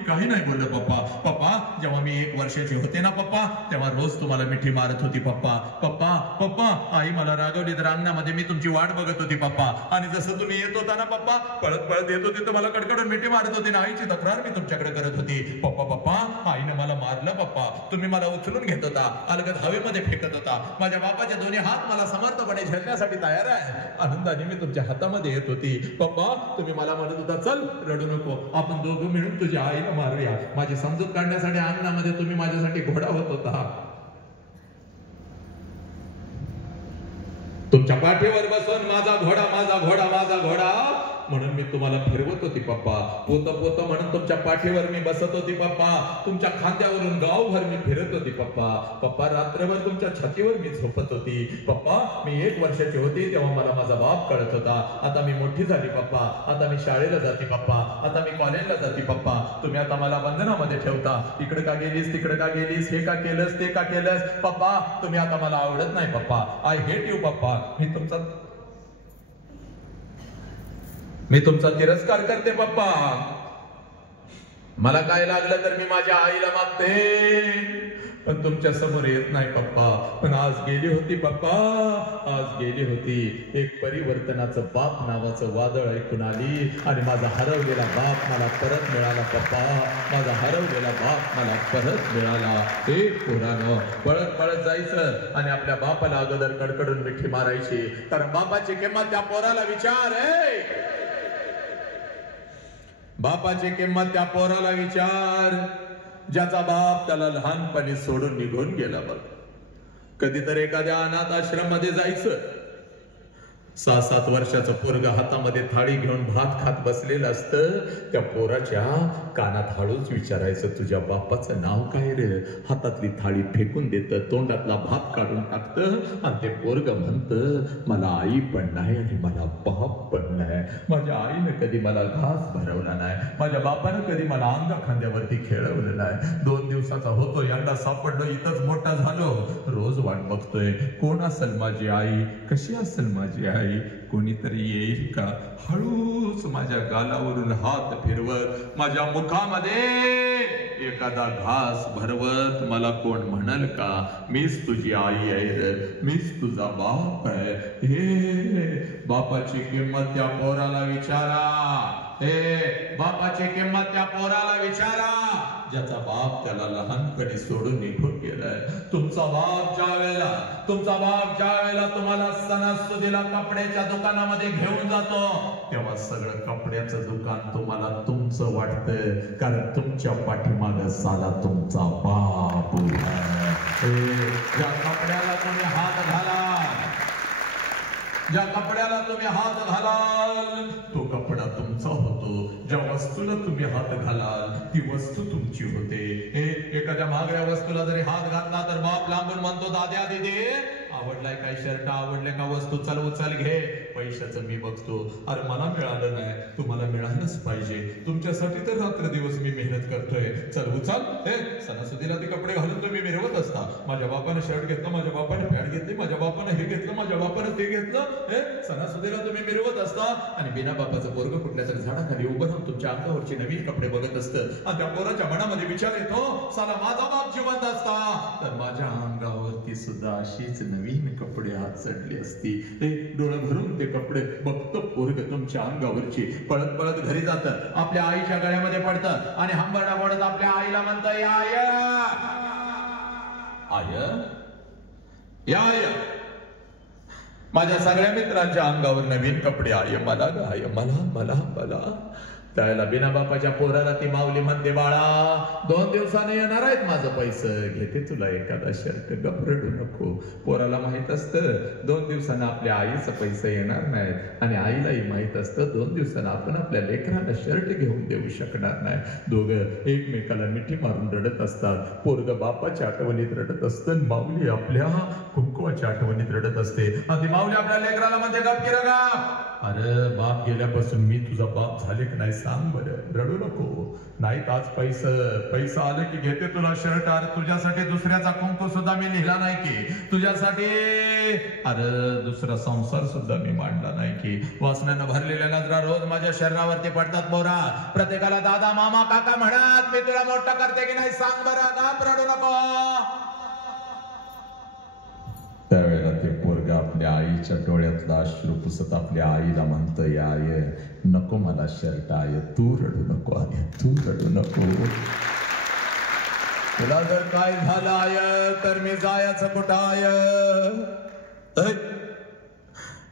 काही नाही बोललं पप्पा. पप्पा जेव्हा मी 1 वर्षाचे होते ना पप्पा, तेव्हा रोज तुम्हाला मिठी मारत होती पप्पा. पप्पा पप्पा आई मला रागवली तर अंगणामध्ये मी तुमची वाट बघत होती पप्पा. आणि जसं तुम्ही येत होता ना पप्पा, पळत पळत येत होते तर मला कडकडून मिठी मारत होती ना. आईची तक्रार मी तुमच्याकडे करत होती. पप्पा पप्पा आईने मला मारलं पप्पा. तुम्ही मला उचलून घेत होता, अलगद हवेमध्ये फेकत होता. माझ्या बापाचे दोन्ही हात मला समर्थपणे झेलण्यासाठी तयार आहे. आनंदाने मी तुमच्या हातामध्ये येत होती. पप्पा तुम्ही मला म्हणत होता, चल रडू नको, आपण दोघं मिळून तुझ्या आईला मारूया. माझी समजूत काढण्यासाठी अंगणामध्ये तुम्ही माझ्यासाठी घोडा होत होता. तुमच्या पाठीवर बसून माझा घोडा माझा घोडा माझा घोडा म्हणून मी तुम्हाला फिरवत होती पप्पा. पोत पोत म्हणून तुमच्या पाठीवर मी बसत होती पप्पा. तुमच्या खांद्यावरून गावभर मी फिरत होती पप्पा. पप्पा रात्रभर तुमच्या छातीवर मी झोपत होती पप्पा. मी 1 वर्षाची होती तेव्हा मला माझा बाप कळत होता. आता मी मोठी झाली पप्पा. आता मी शाळेला जाते पप्पा. आता मी कॉलेजला जाते पप्पा. तुम्ही आता मला बंधनामध्ये ठेवता. इकडे का गेलीस, तिकडे का गेलीस, हे का केलंस, ते का केलंस पप्पा. तुम्ही आता मला आवडत नाही पप्पा. आय हेट यू पप्पा. मी तुमचा तिरस्कार करते पप्पा. मला काय लागलं तर मी माझ्या आईला मागते, पण तुमच्या समोर येत नाही पप्पा. पण आज गेली होती पप्पा, आज गेली होती. एक परिवर्तनाचं बाप नावाचं वादळ ऐकून आली आणि माझा हरवलेला बाप मला परत मिळाला पप्पा. माझा हरवलेला बाप मला परत मिळाला. हे पोरानं पळत पळत जायचं आणि आपल्या बापाला अगोदर कडकडून मिठी मारायची. कारण बापाची किंमत त्या पोराला विचार आहे. बापाची किंमत त्या पोराला विचार, ज्याचा बाप त्याला लहानपणी सोडून निघून गेला. बघ कधीतरी एखाद्या अनाथ आश्रम मध्ये जायचं. 6-7 वर्षाचं पोरग हातामध्ये थाळी घेऊन भात खात बसलेलं असतं. त्या पोराच्या कानात हळूच विचारायचं, तुझ्या बापाचं नाव काय रे? हातातली थाळी फेकून देतं, तोंडातला भात काढून टाकतं आणि ते पोरग म्हणतं, मला आई पण नाही आणि मला बाप पण नाही. माझ्या आईने कधी मला घास भरवला नाही. माझ्या बापानं कधी मला अंगा खांद्यावरती खेळवलं नाही. 2 दिवसाचा होतो, यंदा सापडलो, इथंच मोठा झालो. रोज वाट बघतोय, कोण असेल माझी आई, कशी असेल माझी आई, कोणीतरी येईल का? हळूच माझ्या गालावरून हात फिरवत, माझ्या मुखामध्ये एखादा घास भरवत, मला कोण म्हणल का, मीच तुझी आई आहे रे, मीच तुझा बाप आहे. हे बापाची किंमत त्या पोराला विचारा. हे बापाची किंमत त्या पोराला विचारा, ज्याचा बाप त्याला लहानपणी सोडून निघून गेलाय. तुमचा बाप ज्या वेळेला तुम्हाला सणासुदीला कपड्याच्या दुकानामध्ये घेऊन जातो, तेव्हा सगळं कपड्याचं दुकान तुम्हाला तुमचं वाटतं, कारण तुमच्या पाठीमाग साला तुमचा बाप उभा आहे. ज्या कपड्याला तुम्ही हात घालाल, ज्या कपड्याला तुम्ही हात घालाल, तो कपडा तुमचा होतो. ज्या वस्तूला तुम्ही हात घालाल, ती वस्तू तुमची होते. एखाद्या महागड्या वस्तूला जरी हात घातला तर बाप लांबून म्हणतो, दाद्या दीदी आवडलाय काय शर्ट, आवडले का वस्तू, चल उचल घे. पैशाचं मी बघतो, अरे मला मिळालं नाही, तुम्हाला मिळालंच पाहिजे. तुमच्यासाठी तर रात्र दिवस मी मेहनत करतोय, चल उचल. सणासुदीला ते कपडे घालून तुम्ही मिरवत असता. माझ्या बापाने शर्ट घेतलं, माझ्या बापाने पॅन्ट घेतली, माझ्या बापाने हे घेतलं, माझ्या बापाने ते घेतलं. सणासुदीला तुम्ही मिरवत असता आणि बिना बापाचं पोरग कुठल्या तरी झाडाखाली उभं राहून तुमच्या अंगावरचे नवीन कपडे बघत असतं आणि त्या पोराच्या मनामध्ये विचार येतो, साला माझा बाप जिवंत असता तर माझ्या अंगावरती सुद्धा अशीच नवीन कपडे हात चढली असती. डोळे भरून ते कपडे बघतं पोरग तुमच्या अंगावरची. पळत पळत घरी जातं, आपल्या आईच्या गळ्यामध्ये पडतं आणि हंबरडा पडत आपल्या आईला म्हणतं, आय आय, माझ्या सगळ्या मित्रांच्या अंगावर नवीन कपडे, आय मला आय मला मला मला. त्याला बिना बापाच्या पोराला ती माऊली म्हणते, बाळा 2 दिवसाने येणार आहेत माझं पैसे, घेते तुला एखादा शर्ट, गपरडू नको. पोराला माहित असतं 2 दिवसानं आपल्या आईचं पैसे येणार नाहीत आणि आईलाही माहित असतं 2 दिवसानं आपण आपल्या लेकराला शर्ट घेऊन देऊ शकणार नाही. दोघं एकमेकाला मिठी मारून रडत असतात. पोरग बापाच्या आठवणीत रडत असतं, माऊली आपल्या कुंकवाच्या आठवणीत रडत असते. आणि माऊली आपल्या लेकराला म्हणते, गप की रगा, अरे बाप गेल्यापासून मी तुझा बाप झाले की नाही सांग बरं. रडू नको. नाही आज पैसा आलं की घेते तुला शर्ट. अरे तुझ्यासाठी दुसऱ्याचा कुंकू सुद्धा मी लिहिला नाही की. तुझ्यासाठी अरे दुसरा संसार सुद्धा मी मांडला नाही की. वासनानं भरलेल्या नजरा रोज माझ्या शरीरावरती पडतात पोरा. प्रत्येकाला दादा मामा काका म्हणत मी तुला मोठा करते की नाही सांग बरं. का रडू नको. त्यावेळेला ते पोरगा आपल्या आईच्या डोळ्यातला अश्रू पुसत आपल्या आईला म्हणतंय आय नको मला शर्ट आय तू रडू नको आय तू रडू नको. तुला जर काय झालं आय तर मी जायचं कुठं आय.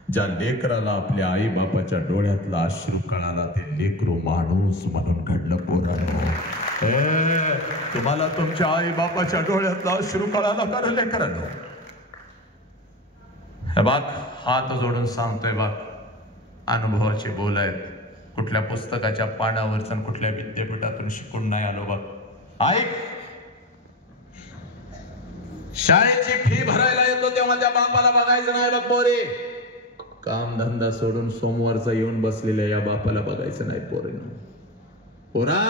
ज्या लेकराला आपल्या आई बापाच्या डोळ्यातला अश्रू कळाला ते लेकरू माणूस म्हणून घडलं पोरांनो. तुम्हाला तुमच्या आई बापाच्या डोळ्यातला अश्रू कळाला का लेकरांनो. बाग हात जोडून सांगतोय बाग. अनुभवाचे बोल आहेत. कुठल्या पुस्तकाच्या पानावरच कुठल्या विद्यापीठातून शिकून नाही आलो बाग. ऐक शाळेची फी भरायला येतो तेव्हा त्या बापाला बघायचं नाही बघ पोरे. काम धंदा सोडून सोमवारचा येऊन बसलेल्या या बापाला बघायचं नाही पोरेनं. पोरा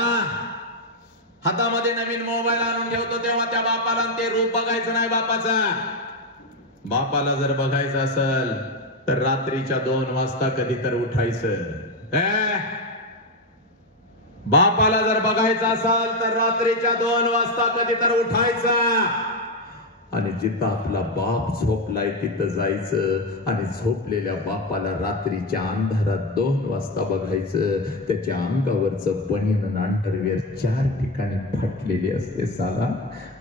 हातामध्ये नवीन मोबाईल आणून ठेवतो तेव्हा त्या बापाला ते रूप बघायचं नाही बापाचा. बापाला जर बघायचं असेल तर रात्रीच्या 2 वाजता कधी तर उठायचं. बापाला जर बघायचं असेल तर रात्रीच्या 2 वाजता कधी तर उठायचं आणि जिथं आपला बाप झोपलाय तिथं जायचं आणि झोपलेल्या बापाला रात्रीच्या अंधारात 2 वाजता बघायचं. त्याच्या अंगावरचं बनियन अंडरवेअर 4 ठिकाणी फाटलेले असते साला.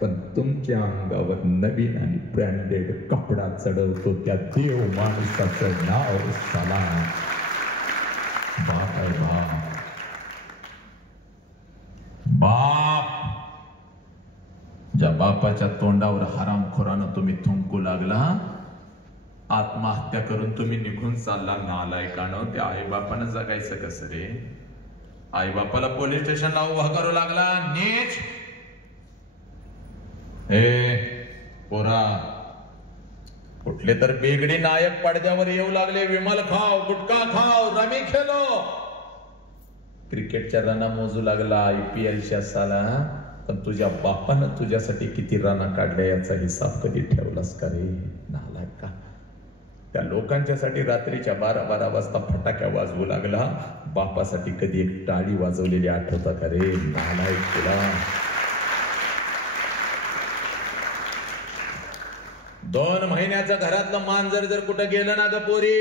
पण तुमच्या अंगावर नवीन आणि ब्रँडेड कपडा चढवतो त्या देव माणसाचं नाव साला बाप आहे. बाप ज्या बापाच्या तोंडावर हरामखोरानं तुम्ही थुंकू लागला आत्महत्या करून तुम्ही निघून चालला नालायकानं. त्या आई बापानं जगायचं कसं रे. आई बापाला पोलीस स्टेशनला उभा करू लागला नीच. पोरा कुठले तर बेगडी नायक पडद्यावर येऊ लागले. विमल खाव गुटखा खाव रमी खेलो. क्रिकेटच्या रना मोजू लागला IPLच्या साला. पण तुझ्या बापानं तुझ्यासाठी किती राना काढल्या याचा हिसाब कधी ठेवलास का रे नालायक का. त्या लोकांच्यासाठी रात्रीच्या 12-12 वाजता फटाक्या वाजवू लागला. बापासाठी कधी एक टाळी वाजवलेली आठवता का रे नालायक तुला. 2 महिन्याचं घरातलं मांजर जर कुठं गेलं ना ग पोरी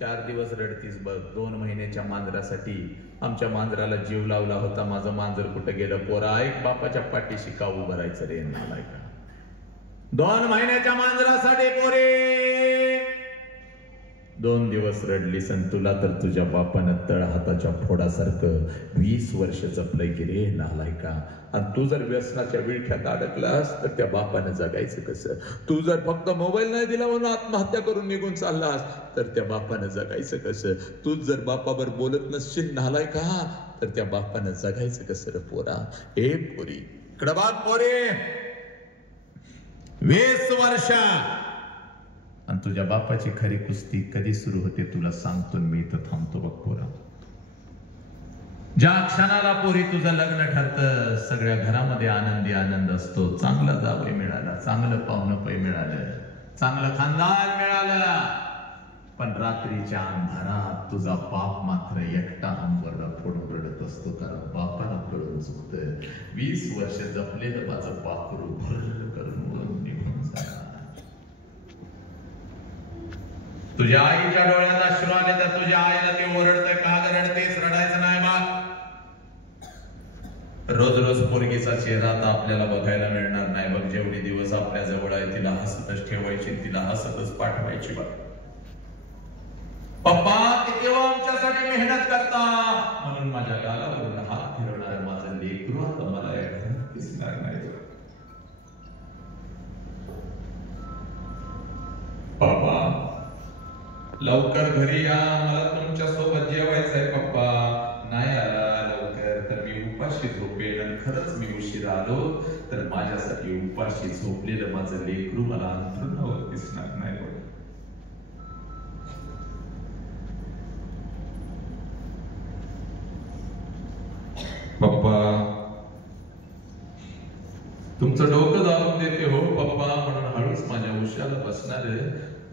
4 दिवस रडतीस बघ. 2 महिन्याच्या मांजरासाठी आमच्या मांजराला जीव लावला होता. माझं मांजर कुठं गेलं. पोरा ऐक बापाच्या पाठीशी का उभं राहायचं रे नालायका. 2 महिन्याच्या मांजरासाठी पोरी 2 दिवस रडलीस आणि तुला तर तुझ्या बापानं तळ हाताच्या फोडासारखं 20 वर्ष जपलंय की रे नालायका. आणि तू जर व्यसनाच्या विळख्यात अडकलास तर त्या बापानं जगायचं कसं. तू जर फक्त मोबाईल नाही दिला म्हणून आत्महत्या करून निघून चाललास तर त्या बापानं जगायचं कसं. तूच जर बापावर बोलत नसशील नालायका तर त्या बापानं जगायचं कसं रे पोरा. ए पोरी इकडं बघ पोरी 20 वर्ष आणि तुझ्या बापाची खरी कुस्ती कधी सुरू होते तुला सांगतो मी इथं थांबतो बघ पोरा. ज्या क्षणाला पोरी तुझं लग्न ठरतं सगळ्या घरामध्ये आनंदी आनंद असतो. चांगला जावई मिळाला, चांगलं पाहुणं पै मिळालं, चांगलं खानदान मिळालं. पण रात्रीच्या अंधारात तुझा बाप मात्र एकटा अंबरला फोडून रडत असतो. कारण बापाला कळून चुकतं 20 वर्ष जपलेलं माझं पाखरू भरलं करून निघून जाणार. तुझ्या आईच्या डोळ्यात अश्रू आले तर तुझ्या आईला ती ओरडते का रडतेस. रडायचं नाही बा. रोज रोज पोरगीचा चेहरा आता आपल्याला बघायला मिळणार नाही बघ. जेवढे दिवस आपल्या जवळ आहे तिला हसतच ठेवायची, तिला हसतच पाठवायची बघ. पप्पा किती आमच्यासाठी मेहनत करता म्हणून माझ्या गालावरून हात फिरवणार माझं लेकरू आता मला या घरात दिसणार नाही. पप्पा लवकर घरी या, मला तुमच्या सोबत जेवायचंय. पप्पा नाही आला लवकर तर मी उपाशी झोपेल आणि खरंच मी उशीर आलो तर माझ्यासाठी उपाशी झोपलेलं माझं लेकरू मला अंथरुणावर दिसणार नाही. पप्पा तुमचं डोकं दाबून देते हो पप्पा म्हणून हळूच माझ्या उशाला बसणार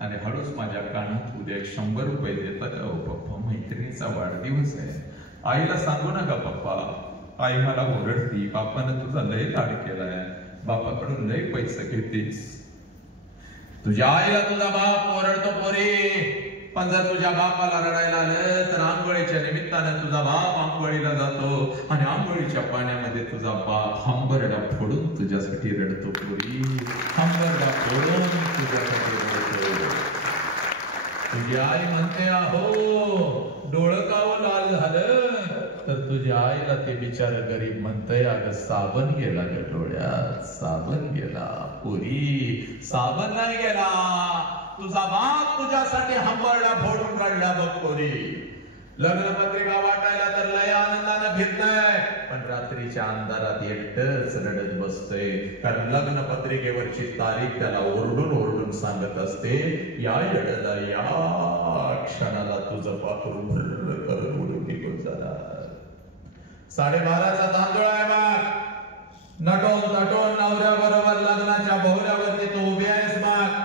आणि हळूच माझ्या कानात उद्या 100 रुपये देतात. हो पप्पा, मैत्रिणीचा वाढदिवस आहे. आईला सांगू नका पप्पा, आई मला ओरडती, बापानं तुझा लय लाड केलाय, बापाकडून लय पैसे घेतेस. तुझ्या आईला तुझा बाप ओरडतो पोरी, पण जर तुझ्या बापाला रडायला आलं तर आंघोळीच्या निमित्तानं तुझा बाप आंघोळीला जातो आणि आंघोळीच्या पाण्यामध्ये तुझा बाप हंबरडा फोडून तुझ्यासाठी रडतो पोरी, हंबरडा फोडून तुझ्यासाठी रडतो. तुझी आई म्हणते अहो डोळं काव लाल झालं, तर तुझ्या आईला ते बिचार गरीब म्हणतंय अगं साबण गेला ग डोळ्यात, साबण गेला पोरी, साबण नाही गेला. तुझा बाप तुझ्यासाठी हंबरडा फोडून काढला बघ पोरी. लग्न पत्रिका वाटायला तर लय आनंदानं फिरतय, पण रात्रीच्या अंधारात एकटच रडत बसतय, कारण लग्न पत्रिकेवरची तारीख त्याला ओरडून ओरडून सांगत असते, या येडला या क्षणाला तुझं पाखरू भर करून उडून निघून जाणार. 12:30चा तांदूळ आहे बाग, नटून तटून नवऱ्या बरोबर लग्नाच्या बहुल्यावरती तू उभी आहेस बाग,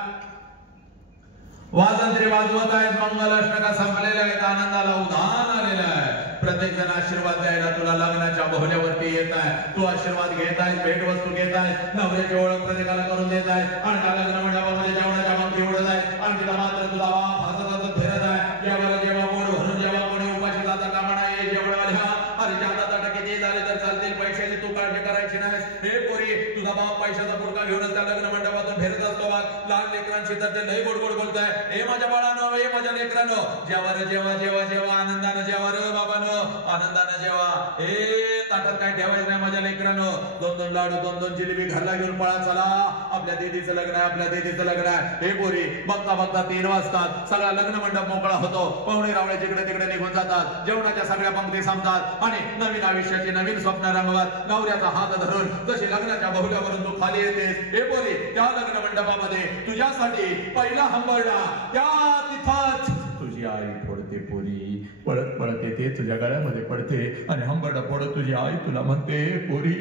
वाजंत्री वाजवत आहेत, मंगलाष्टका संपलेल्या आहेत, आनंदाला उधाण आलेला आहे. प्रत्येक जण आशीर्वाद द्यायला तुला लग्नाच्या बहुल्यावरती येत आहे. तू आशीर्वाद घेत आहेस, भेटवस्तू घेत आहेस, नवऱ्याची ओळख प्रत्येकाला करून देत आहेस, आणि लग्न मंडपामध्ये जेवणाच्या मागणी उडत आहे, आणि तिला मात्र तुझा बाप हसत हसत फिरत आहे. जेव्हा जेव्हा मोड भरून जेव्हा कोणी उपाशी जाता कामा नये, जेवणाला अरे जाता ताटा किती झाले तर चालतील, पैशाची तू काळजी करायची नाही. हे पोरी, तुझा बाप पैशाचा पुडका घेऊनच त्या लग्न मंडपातून फिरत असतो बाग. लहान लेकरांशी तर ते लय गोड गोड बोलताय, हे माझ्या बाळानो, हे माझ्या लेकरानो, जेव्हा रे जेव्हा जेव्हा जेव्हा आनंदानं जेव्हा रे बाबानो, आनंदानं जेव्हा, हे ताटात काय ठेवायचं नाही माझ्या लेकरानो. 2-2 लाडू 2-2 जिलेबी घरला घेऊन पळा, चला आपल्या दीदीचं लग्न आहे, आपल्या दीदीचं लग्न आहे. हे पोरी, बघता बघता 3 वाजतात, सगळा लग्न मंडप मोकळा होतो, पाहुणे रावळे जिकडे तिकडे निघून जातात, जेवणाच्या सगळ्या पंक्ती संपतात, आणि नवीन आयुष्याची नवीन स्वप्न रंगवत नवऱ्याचा हात धरून जशी लग्नाच्या बहुल्यावरून तू खाली येतेस. हे पोरी, त्या लग्न मंडपामध्ये तुझ्यासाठी पहिला हंबरडा त्या तिथंच तुझी आई फोडते पोरी, पळत पळत येते, तुझ्या गळ्यामध्ये पडते, आणि हंबरडा फोडत तुझी आई तुला म्हणते, पोरी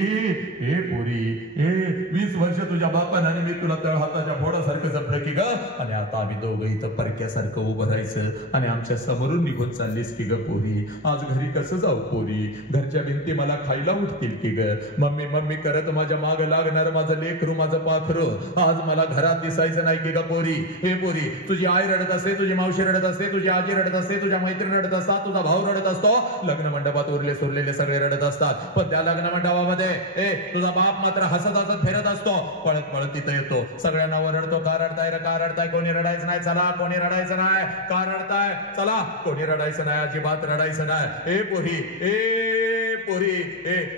हे पोरी, हे 20 वर्ष तुझ्या बापानं आणि मी तुला तळहाताच्या फोडासारखं जपलं की ग, आणि आता आम्ही दोघं इथं परक्यासारखं उभं राहायचं, आणि आमच्या समोरून निघून चाललीस की ग पोरी. आज घरी कसं जाऊ पोरी, घरच्या भिंती मला खायला उठतील की ग, मम्मी मम्मी करत माझ्या माग लागणार माझं लेकरू माझं पाखरं आज मला घरात दिसायचं नाही की ग पोरी. हे पोरी, तुझी आई रडत असते, तुझी मावशी रडत असते, तुझी आजी रडत असते, तुझ्या मैत्रिणी रडत असतात, तुझा भाऊ रडत असतो, लग्न मंडपात उरले सुरलेले सगळे रडत असतात, पण त्या लग्न मंडपामध्ये तुझा बाप मात्र हसत हसत फिरत असतो, पळत पळत तिथं येतो, सगळ्यांना ओरडतो, का रडताय रे, का रडताय, कोणी रडायचं नाही, चला कोणी रडायचं नाही, का रडताय, चला कोणी रडायचं नाही, अजिबात रडायचं नाही. ए पोरी, ए पोरी,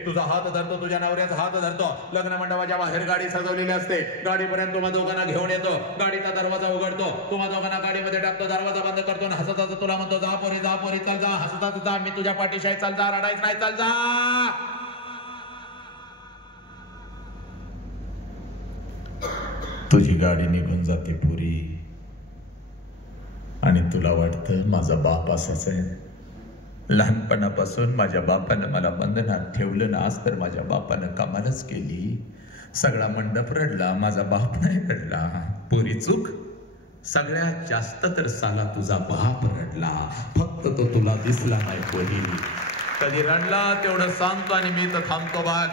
तुझा हात धरतो, तुझ्या नवऱ्याचा हात धरतो, लग्न मंडपाच्या बाहेर गाडी सजवलेली असते, गाडीपर्यंत तुम्हा दोघांना घेऊन येतो, गाडीचा दरवाजा उघडतो, तुम्हा दोघांना गाडीमध्ये टाकतो, दरवाजा बंद करतो, आणि हसत हसत तुला म्हणतो, जा पोरी चल जा, हसत हसत जा, मी तुझ्या पाठीशी आहे, चल जा, रडायचं नाही, चल जा. तुझी गाडी निघून जाते पुरी, आणि तुला वाटतं माझा बाप असाच आहे. लहानपणापासून माझ्या बापानं मला बंधनात ठेवलं ना, आज तर माझ्या बापानं कमालच केली. सगळा मंडप रडला, माझा बाप नाही रडला. पुरी चूक, सगळ्यात जास्त तर साला तुझा बाप रडला, फक्त तो तुला दिसला नाही. पोरी कधी रडला तेवढं सांगतो, आणि मी तर थांबतो बाग.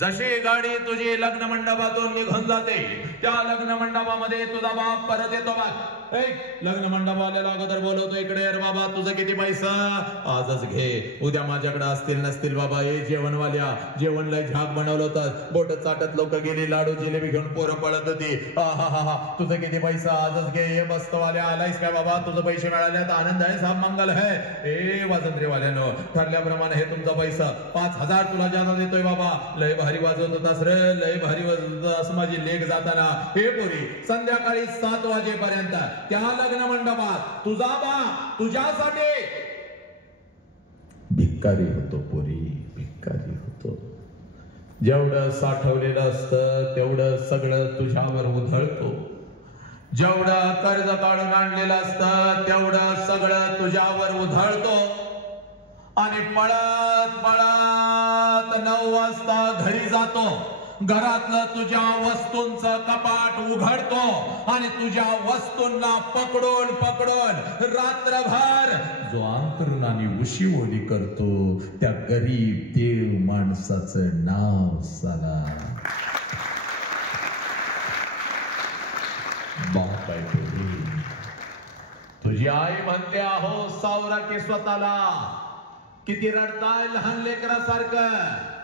जशी गाडी तुझी लग्न मंडपातून निघून जाते, त्या लग्न मंडपामध्ये तुझा बाप परत येतो बाग. लग्न मंडपावाल्याला अगोदर बोलवतो, इकडे अरे बाबा तुझं किती पैसा, आजच घे, उद्या माझ्याकडे असतील नसतील बाबा. हे जेवणवाल्या, जेवणला झाक बनवलं होतं, बोट चाटत लोक गेली, लाडू जिलेबी घेऊन पोरं पळत होती. हा तुझं किती पैसा, आजच घे. हे बस्तवाल्या, आलायस काय बाबा, तुझं पैसे मिळाले तर आनंद आहे, साब मंगल है. वाजंत्रीवाल्यानो, ठरल्याप्रमाणे हे तुमचा पैसा 5000 तुला जादा देतोय बाबा. लय भारी वाजवत होतास रे, लय भारी वाजवत होतास माझी लेक जाताना. हे पोरी, संध्याकाळी 7 वाजेपर्यंत त्या लग्न मंडपात तुझा बाप तुझ्यासाठी भिकारी होतो. पोरी भिकारी होतो. जेवढं साठवलेलं असतं तेवढं सगळं तुझ्यावर उधळतो. जेवढं कर्ज काढून आणलेलं असतं तेवढं सगळं तुझ्यावर उधळतो. आणि पळत पळत 9 वाजता घरी जातो. घरातलं तुझ्या वस्तूंचं कपाट उघडतो आणि तुझ्या वस्तूंना पकडून पकडून रात्रभर जो अंतरुणाने उशीवोली करतो त्या गरीब देव माणसाचं नाव साला बाप आहे. तुझी आई म्हणते आहो सावरा की स्वतःला, किती रडताय लहान लेकरासारखं.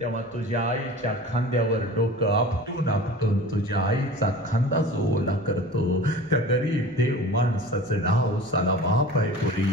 तेव्हा तुझ्या आईच्या खांद्यावर डोकं आपटून आपटून तुझ्या आईचा खांदा जो ओला करतो त्या गरीब देव माणसाचं नाव साला बाप आहे पोरी.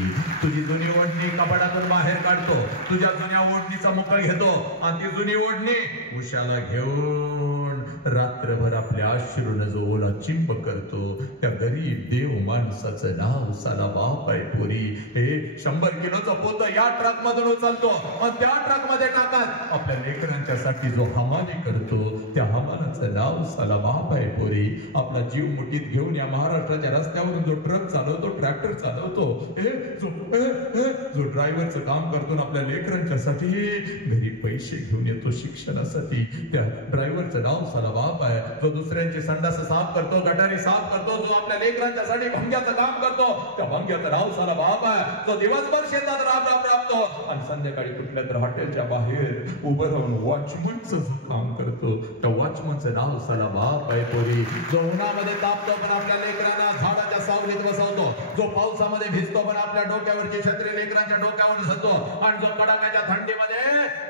तुझी जुनी ओढणी कपाटातून बाहेर काढतो, तुझ्या जुन्या ओढणीचा मुका घेतो आणि ती जुनी ओढणी उशाला घेऊन रात्रभर आपल्या अश्रूनं जो ओला चिंब करतो त्या गरीब देव माणसाचं नाव साला बाप आहे पोरी. हे 100 किलोचं पोतं या ट्रक मधून उचलतो आणि त्या ट्रक मध्ये टाकत आपल्या लेकरांच्यासाठी जो हमाली करतो त्या हमालाचं नाव साला बाप आहे पोरी. आपला जीव मुठीत घेऊन या महाराष्ट्राच्या रस्त्यावरून जो ट्रक चालवतो, ट्रॅक्टर चालवतो, जो ड्रायव्हरचं काम करतो आपल्या लेकरांच्यासाठी घरी पैसे घेऊन येतो शिक्षणासाठी, त्या ड्रायव्हरचं नाव साला बाप आहे. जो दुसऱ्यांची संडास साफ करतो, गटारी साफ करतो, जो आपल्या लेकरांच्यासाठी भंग्याचं काम करतो त्या भंग्याचं नाव साला बाप आहे. जो दिवसभर शेतात राबतो आणि संध्याकाळी कुठल्या तर हॉटेलच्या बाहेर उभं राहून वॉचमनचं काम करतो त्या वॉचमनचं नाव साला बाप आहे पोरी. जो उन्हामध्ये तापतो पण आपल्या लेकरांना झाडाच्या सावलीत बसवतो, जो पावसामध्ये भिजतो पण आपल्या डोक्यावरची छत्री लेकरांच्या डोक्यावर धरतो आणि जो कडाक्याच्या थंडीमध्ये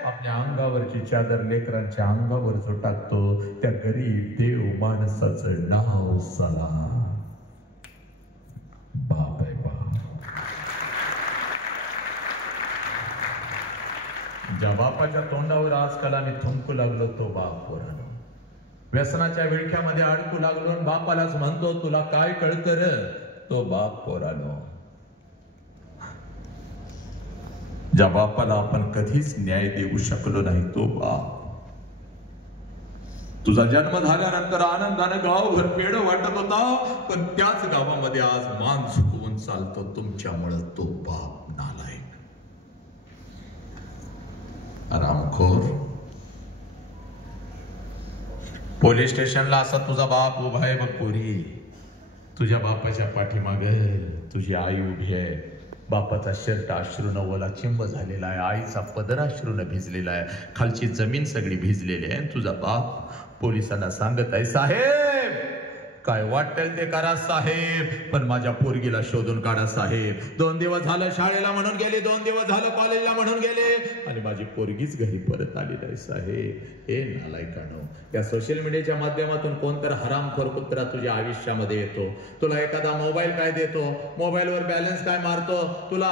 आपल्या अंगावरची चादर लेकरांच्या अंगावर जो टाकतो त्या गरीब देव माणसाचं नाव साला बाप आहे बाप. ज्या बापाच्या तोंडावर आजकाल आम्ही थुंकू लागलो तो बाप पोरानो. व्यसनाच्या विळख्यामध्ये अडकू लागलो बापालाच म्हणतो तुला काय कळतं रे, तो बाप पोरानो. ज्या बापाला आपण कधीच न्याय देऊ शकलो नाही तो बाप. तुझा जन्म झाल्यानंतर आनंदानं गावभर पेढ वाटत होता पण त्याच गावामध्ये आज मान झुकवून चालतो तुमच्यामुळे तो बाप नालायक आरामखोर. पोलीस स्टेशनला असा तुझा बाप उभा आहे बघ पोरी. तुझ्या बापाच्या पाठीमाग तुझी आई उभी आहे. बापाचा शर्ट अश्रूनं ओला चिंब झालेला आहे, आईचा पदर अश्रूनं भिजलेला आहे, खालची जमीन सगळी भिजलेली आहे. तुझा बाप पोलिसांना सांगत आहे साहेब काय वाटेल ते करा साहेब पण माझ्या पोरगीला शोधून काढा साहेब. 2 दिवस झालं शाळेला म्हणून गेले, 2 दिवस झालं कॉलेजला म्हणून गेले आणि माझी पोरगीच घरी परत आली नाही साहेब. हे नालायकानो, या सोशल मीडियाच्या माध्यमातून कोणतर हरामखोर कुत्रा तुझ्या आयुष्यामध्ये येतो. तुला एखादा मोबाईल काय देतो, मोबाईलवर बॅलन्स काय मारतो, तुला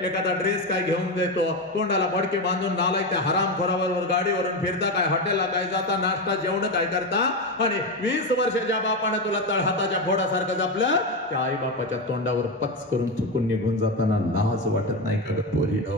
एखादा ड्रेस काय घेऊन देतो, तोंडाला फडके बांधून नालायक त्या हरामखोराबरोबर गाडीवरून फिरता, काय हॉटेलला काय जाता, नाश्ता जेवण काय करता आणि 20 वर्षाच्या बापानं तुला तळहाताच्या फोडासारखं आपलं त्या आई बापाच्या तोंडावर पच करून चुकून निघून जाताना लाज वाटत नाही का पोरीनो.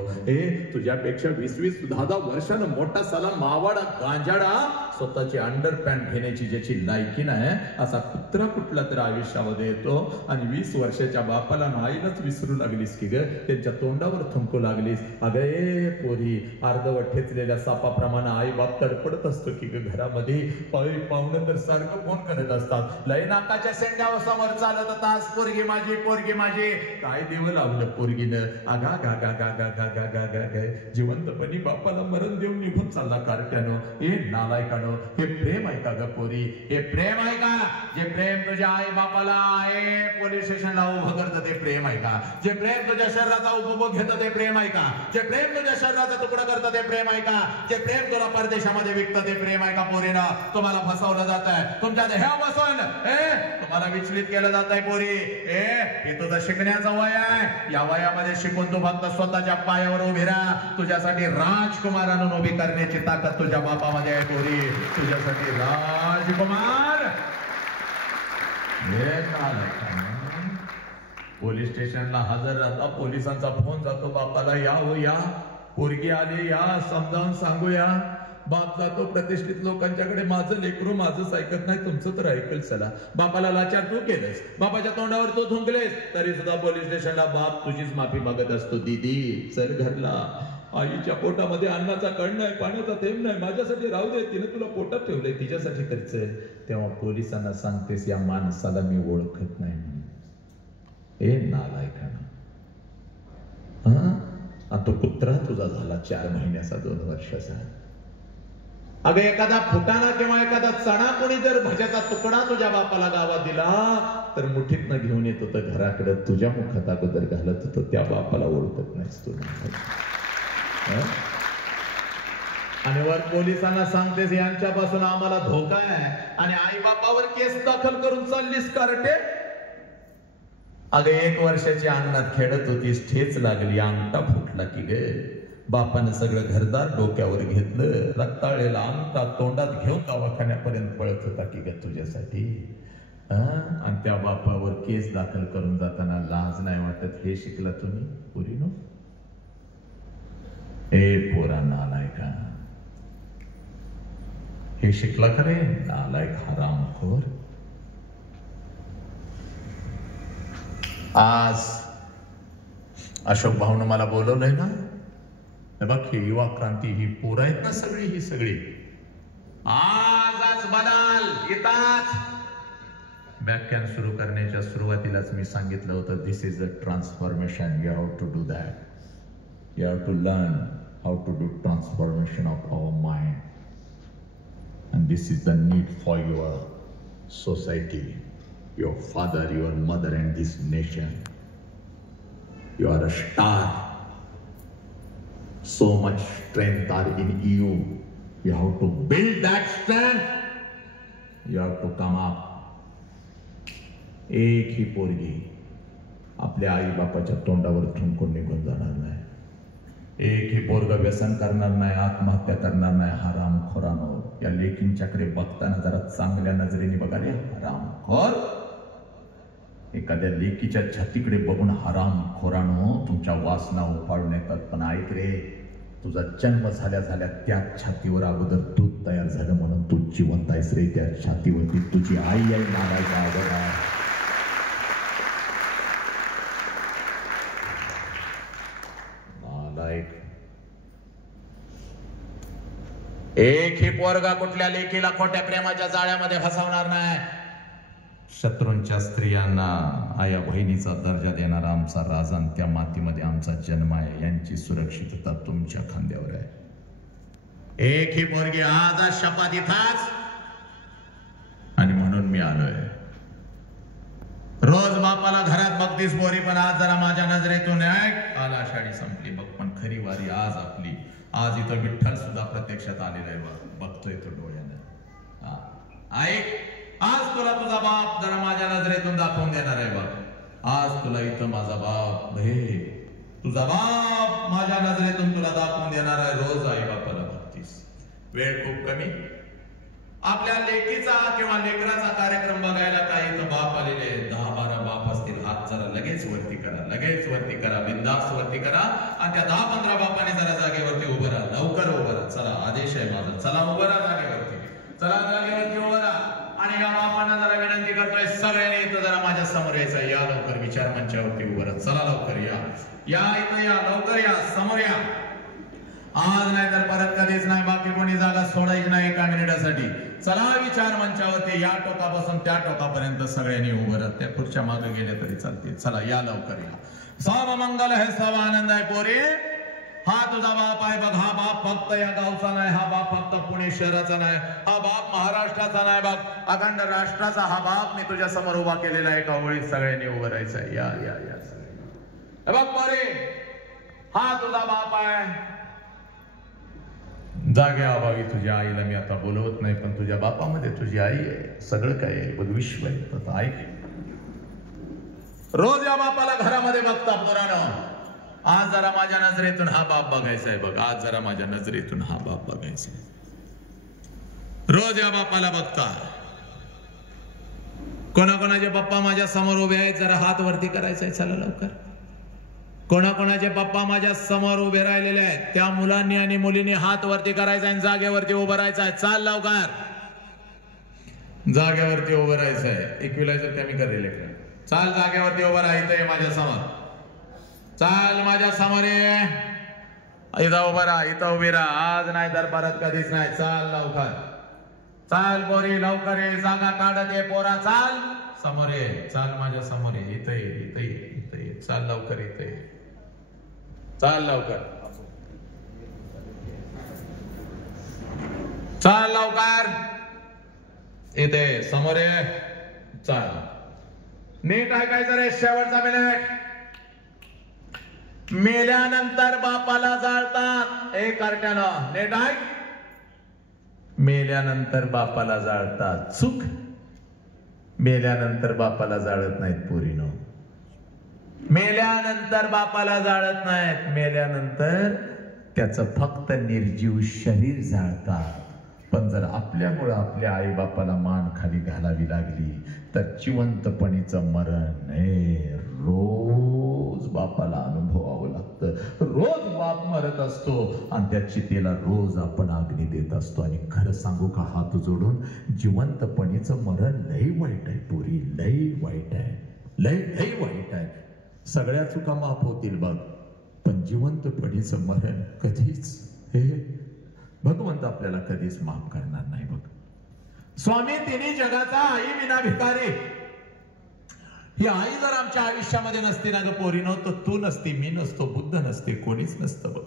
तुझ्यापेक्षा 20-20 10-10 वर्षानं मोठा साला मावाडा गांजाडा स्वतःची अंडर पॅन्ट घेण्याची ज्याची लायकी नाही असा कुत्रा कुठला तर आयुष्यामध्ये येतो आणि 20 वर्षाच्या बापाला आईलाच विसरू लागलीस की ग, त्यांच्या तोंडावर थुंकू लागलीस. अगं पोरी, अर्धवट ठेचलेल्या सापाप्रमाणे आई बाप तडपडत असतो की ग घरामध्ये. पाहुणं तर सारखं फोन करत असतात, लय नाकाच्या शेंड्यावर समोर चालत होतास, पोरगी माझी पोरगी माझी. काय देव लावलं पोरगीनं, आगा गा गा गा गा गा गा गा गा गा. जिवंतपणी बापाला मरण देऊन निघून चालला कारट्यानं. हे नालायकानं, हे प्रेम आहे का ग पोरी? हे प्रेम आहे का? जे प्रेम तुझ्या आई बापाला आहे पोलीस स्टेशनला उभं करतं ते प्रेम आहे का? जे प्रेम तुझ्या शरीराचा उपभोग घेतं ते प्रेम आहे का? जे प्रेम तुझ्या शरीराचा तुकडा करतं ते प्रेम आहे का? जे प्रेम तुला परदेशामध्ये विकतं ते प्रेम आहे का पोरीनं? तुम्हाला फसवलं जात आहे, तुमच्या देहा बसवून तुम्हाला विचलित केलं जात आहे पोरी. हे तुझं शिकण्याचं वय आहे, या वयामध्ये शिकून तू फक्त स्वतःच्या पायावर उभी राहा. तुझ्यासाठी राजकुमारानं उभी करण्याची ताकद तुझ्या बापामध्ये आहे पोरी. तुझ्यासाठी राजकुमार. पोलीस स्टेशनला हजर राहता, पोलिसांचा फोन जातो बापाला, या हो या, पोरगी आली, या समजावून सांगूया. बाप जातो प्रतिष्ठित लोकांच्याकडे, माझं लेकरू माझंच ऐकत नाही, तुमचं तर ऐकेल. चला, बापाला लाचार तू केलंस, बापाच्या तोंडावर तू थुंकलेस, तरी सुद्धा पोलीस स्टेशनला बाप तुझीच माफी मागत असतो. दीदी चल घरला, आईच्या पोटामध्ये अन्नाचा कण नाही, पाण्याचा थेंब नाही, माझ्यासाठी राहू दे, तिने तुला पोटात ठेवलंय, तिच्यासाठी करचंय. तेव्हा पोलिसांना सांगतेस या माणसाला मी ओळखत नाही म्हणून. ए नालायकाना, हा तो कुत्रा तुझा झाला 4 महिन्याचा, 2 वर्षाचा. अगं एखादा फुटाणा किंवा एखादा चणा कोणी जर भज्याचा तुकडा तुझ्या बापाला गावात दिला तर मुठीतनं घेऊन येत होतं घराकडे, तुझ्या मुखात अगोदर घालत होतं. त्या बापाला ओळखत नाहीस तू. आणि वर पोलिसांना सांगतेस यांच्यापासून आम्हाला धोका आहे, आणि आई बापावर केस दाखल करून चाललीस कार्टे. अगं 1 वर्षाची अंगणात खेळत होतीस, ठेच लागली, अंगठा फुटला की ग. बापानं सगळं घरदार डोक्यावर घेतलं, रक्ताळलेला अंगठा तोंडात घेऊन दवाखान्यापर्यंत पळत होता की ग तुझ्यासाठी. आणि त्या बापावर केस दाखल करून जाताना लाज नाही वाटत? हे शिकला तुम्ही पोरीनो? ए पोरा नालायका, हे शिकला खरे? नालायक हरामखोर. आज अशोक भाऊनं मला बोलवलंय ना, बघ ही युवा क्रांती, ही पोरं आहेत ना सगळी, ही सगळी आज बदल येतात. व्याख्यान सुरू करण्याच्या सुरुवातीलाच मी सांगितलं होतं, this is a transformation, you have to do that. You have to learn how to do transformation of our mind, and this is the need for your society, your father, your mother, and this nation. You are a star. So much strength are in you. You have to build that strength. You have to come up. एक ही पोरगी आपल्या आई बापाच्या तोंडावर थुंकून निघून जाणार नाही. एक ही पोरग व्यसन करणार नाही, आत्महत्या करणार नाही. हरामखोरानो, या लेकींच्याकडे बघताना जरा चांगल्या नजरेने बघा रे हरामखोर. एखाद्या लेकीच्या छातीकडे बघून हरामखोरानो तुमच्या वासना उफाळून येतात. पण ऐक रे, तुझा जन्म झाल्या झाल्या त्या छातीवर अगोदर दूध तयार झालं म्हणून तू जिवंत आहेस रे. त्या छातीवरती तुझी आई आहे मारायचा अगोदर. नालायक. एक ही पोरगा कुठल्या लेकीला खोट्या प्रेमाच्या जाळ्यामध्ये फसवणार नाही. शत्रूंच्या स्त्रियांना आया बहिणीचा दर्जा देणारा आमचा राजा, त्या मातीमध्ये आमचा जन्म आहे, यांची सुरक्षितता तुमच्या खांद्यावर आहे. एक ही पोरगी आज शपथ इथाच, आणि म्हणून मी आलोय. रोज बापाला घरात बघतीस पोरी, पण आज जरा माझ्या नजरेतून आला. आषाढी संपली बघ, पण खरी वारी आज आपली. आज इथं विठ्ठल सुद्धा प्रत्यक्षात आलेला आहे बघ, बघतोय तो डोळ्यानं. ऐक, आज तुला तुझा बाप जरा माझ्या नजरेतून दाखवून देणार आहे बघ. आज तुला इथं माझा बाप, हे तुझा बाप माझ्या नजरेतून तुला दाखवून देणार आहे. रोज आई बापाला बघतीस, वेळ खूप कमी. आपल्या लेकीचा किंवा लेकराचा कार्यक्रम बघायला काही इथं बाप आलेले 10-12 बाप असतील. हात जरा लगेच वरती करा, लगेच वरती करा, बिंदास वरती करा. आणि त्या 10-15 बापाने जरा जागेवरती उभं राहा, लवकर उभं राहा. चला, आदेश आहे माझा, चला उभं राहा जागेवरती, चला जागेवरती उभं राहा. आणि या बापांना जरा विनंती करतोय, सगळ्यांनी इथं जरा माझ्या समोर यायचं. या लवकर, विचार मंचावरती उभं राहा. चला लवकर या, या इथं या, लवकर या, समोर या. आज नाही तर परत कधीच नाही. बाकी कोणी जागा सोडायची नाही 1 मिनिटासाठी. चला विचार मंचावरती, या टोकापासून त्या टोकापर्यंत सगळ्यांनी उभं राहत. त्या खुर्च्या मागे गेले तरी चालते. चला या लवकर या. सर्व मंगल है, सर्व आनंद आहे पोरे. हा तुझा बाप आहे बघ. हा बाप फक्त या गावचा नाही, हा बाप फक्त पुणे शहराचा नाही, हा बाप महाराष्ट्राचा नाही बघ, अखंड राष्ट्राचा हा बाप मी तुझ्या समोर उभा केलेला आहे. एका ओळीत सगळ्यांनी उभं राहायचं आहे. या या या बघ पोरे, हा तुझा बाप आहे. जाग्या अभावी तुझ्या आईला मी आता बोलवत नाही, पण तुझ्या बापामध्ये तुझी आई आहे, सगळं काय आहे बघ, विश्व आहे. तर ऐक, रोज या बापाला घरामध्ये बघता पोरानं. आज जरा माझ्या नजरेतून हा बाप बघायचा आहे बघ. आज जरा माझ्या नजरेतून हा बाप बघायचा आहे. रोज या बापाला बघता. कोणाकोणाचे पप्पा माझ्या समोर उभे आहेत, जरा हात वरती करायचा आहे. चला लवकर. कोणाकोणाचे पप्पा माझ्या समोर उभे राहिलेले आहेत, त्या मुलांनी आणि मुलींनी हात वरती करायचा आणि जागेवरती उभं राहायचंय. चाल लवकर, जागेवरती उभं राहायचंय. इक्विलायझर केमिकल रिलेटेड. चाल जागेवरती उभं राहायचंय माझ्या समोर. चाल माझ्या समोर ये. इथं उभं राहा, इथं उभी राहा. आज नाही तर परत कधीच नाही. चाल लवकर, चाल पोरी लवकर ये. जागा काढत ये पोरा. चाल समोर ये. चाल माझ्या समोर ये. इथं ये, इथं ये, इथं ये. चाल लवकर, इथं ये. चाल लवकर, चाल लवकर. इथे समोर ये. चाल नीट ऐकायचं रे. शेवटचा मिनिट. मेल्यानंतर बापाला जाळतात. एक कार्ट्यानं नीट ऐक. मेल्यानंतर बापाला जाळतात. चूक. मेल्यानंतर बापाला जाळत नाहीत पोरीनो. मेल्यानंतर बापाला जाळत नाहीत. मेल्यानंतर त्याचं फक्त निर्जीव शरीर जाळतात. पण जर आपल्यामुळं आपल्या आई बापाला मान खाली घालावी लागली तर जिवंतपणीचं मरण हे रोज बापाला अनुभवावं लागतं. रोज बाप मरत असतो आणि त्या चितेला रोज आपण अग्नी देत असतो. आणि खरं सांगू का, हात जोडून, जिवंतपणीचं मरण लई वाईट आहे पोरी. लई वाईट आहे. लई लई वाईट आहे. सगळ्या चुका माफ होतील बघ, पण जिवंतपणीचं मरण कधीच, हे भगवंत आपल्याला कधीच माफ करणार नाही बघ. स्वामी तिन्ही जगाचा आई विना भिकारी. ही आई जर आमच्या आयुष्यामध्ये नसती ना ग पोरीनो, तर तू नसती, मी नसतो, बुद्ध नसते, कोणीच नसतं बघ.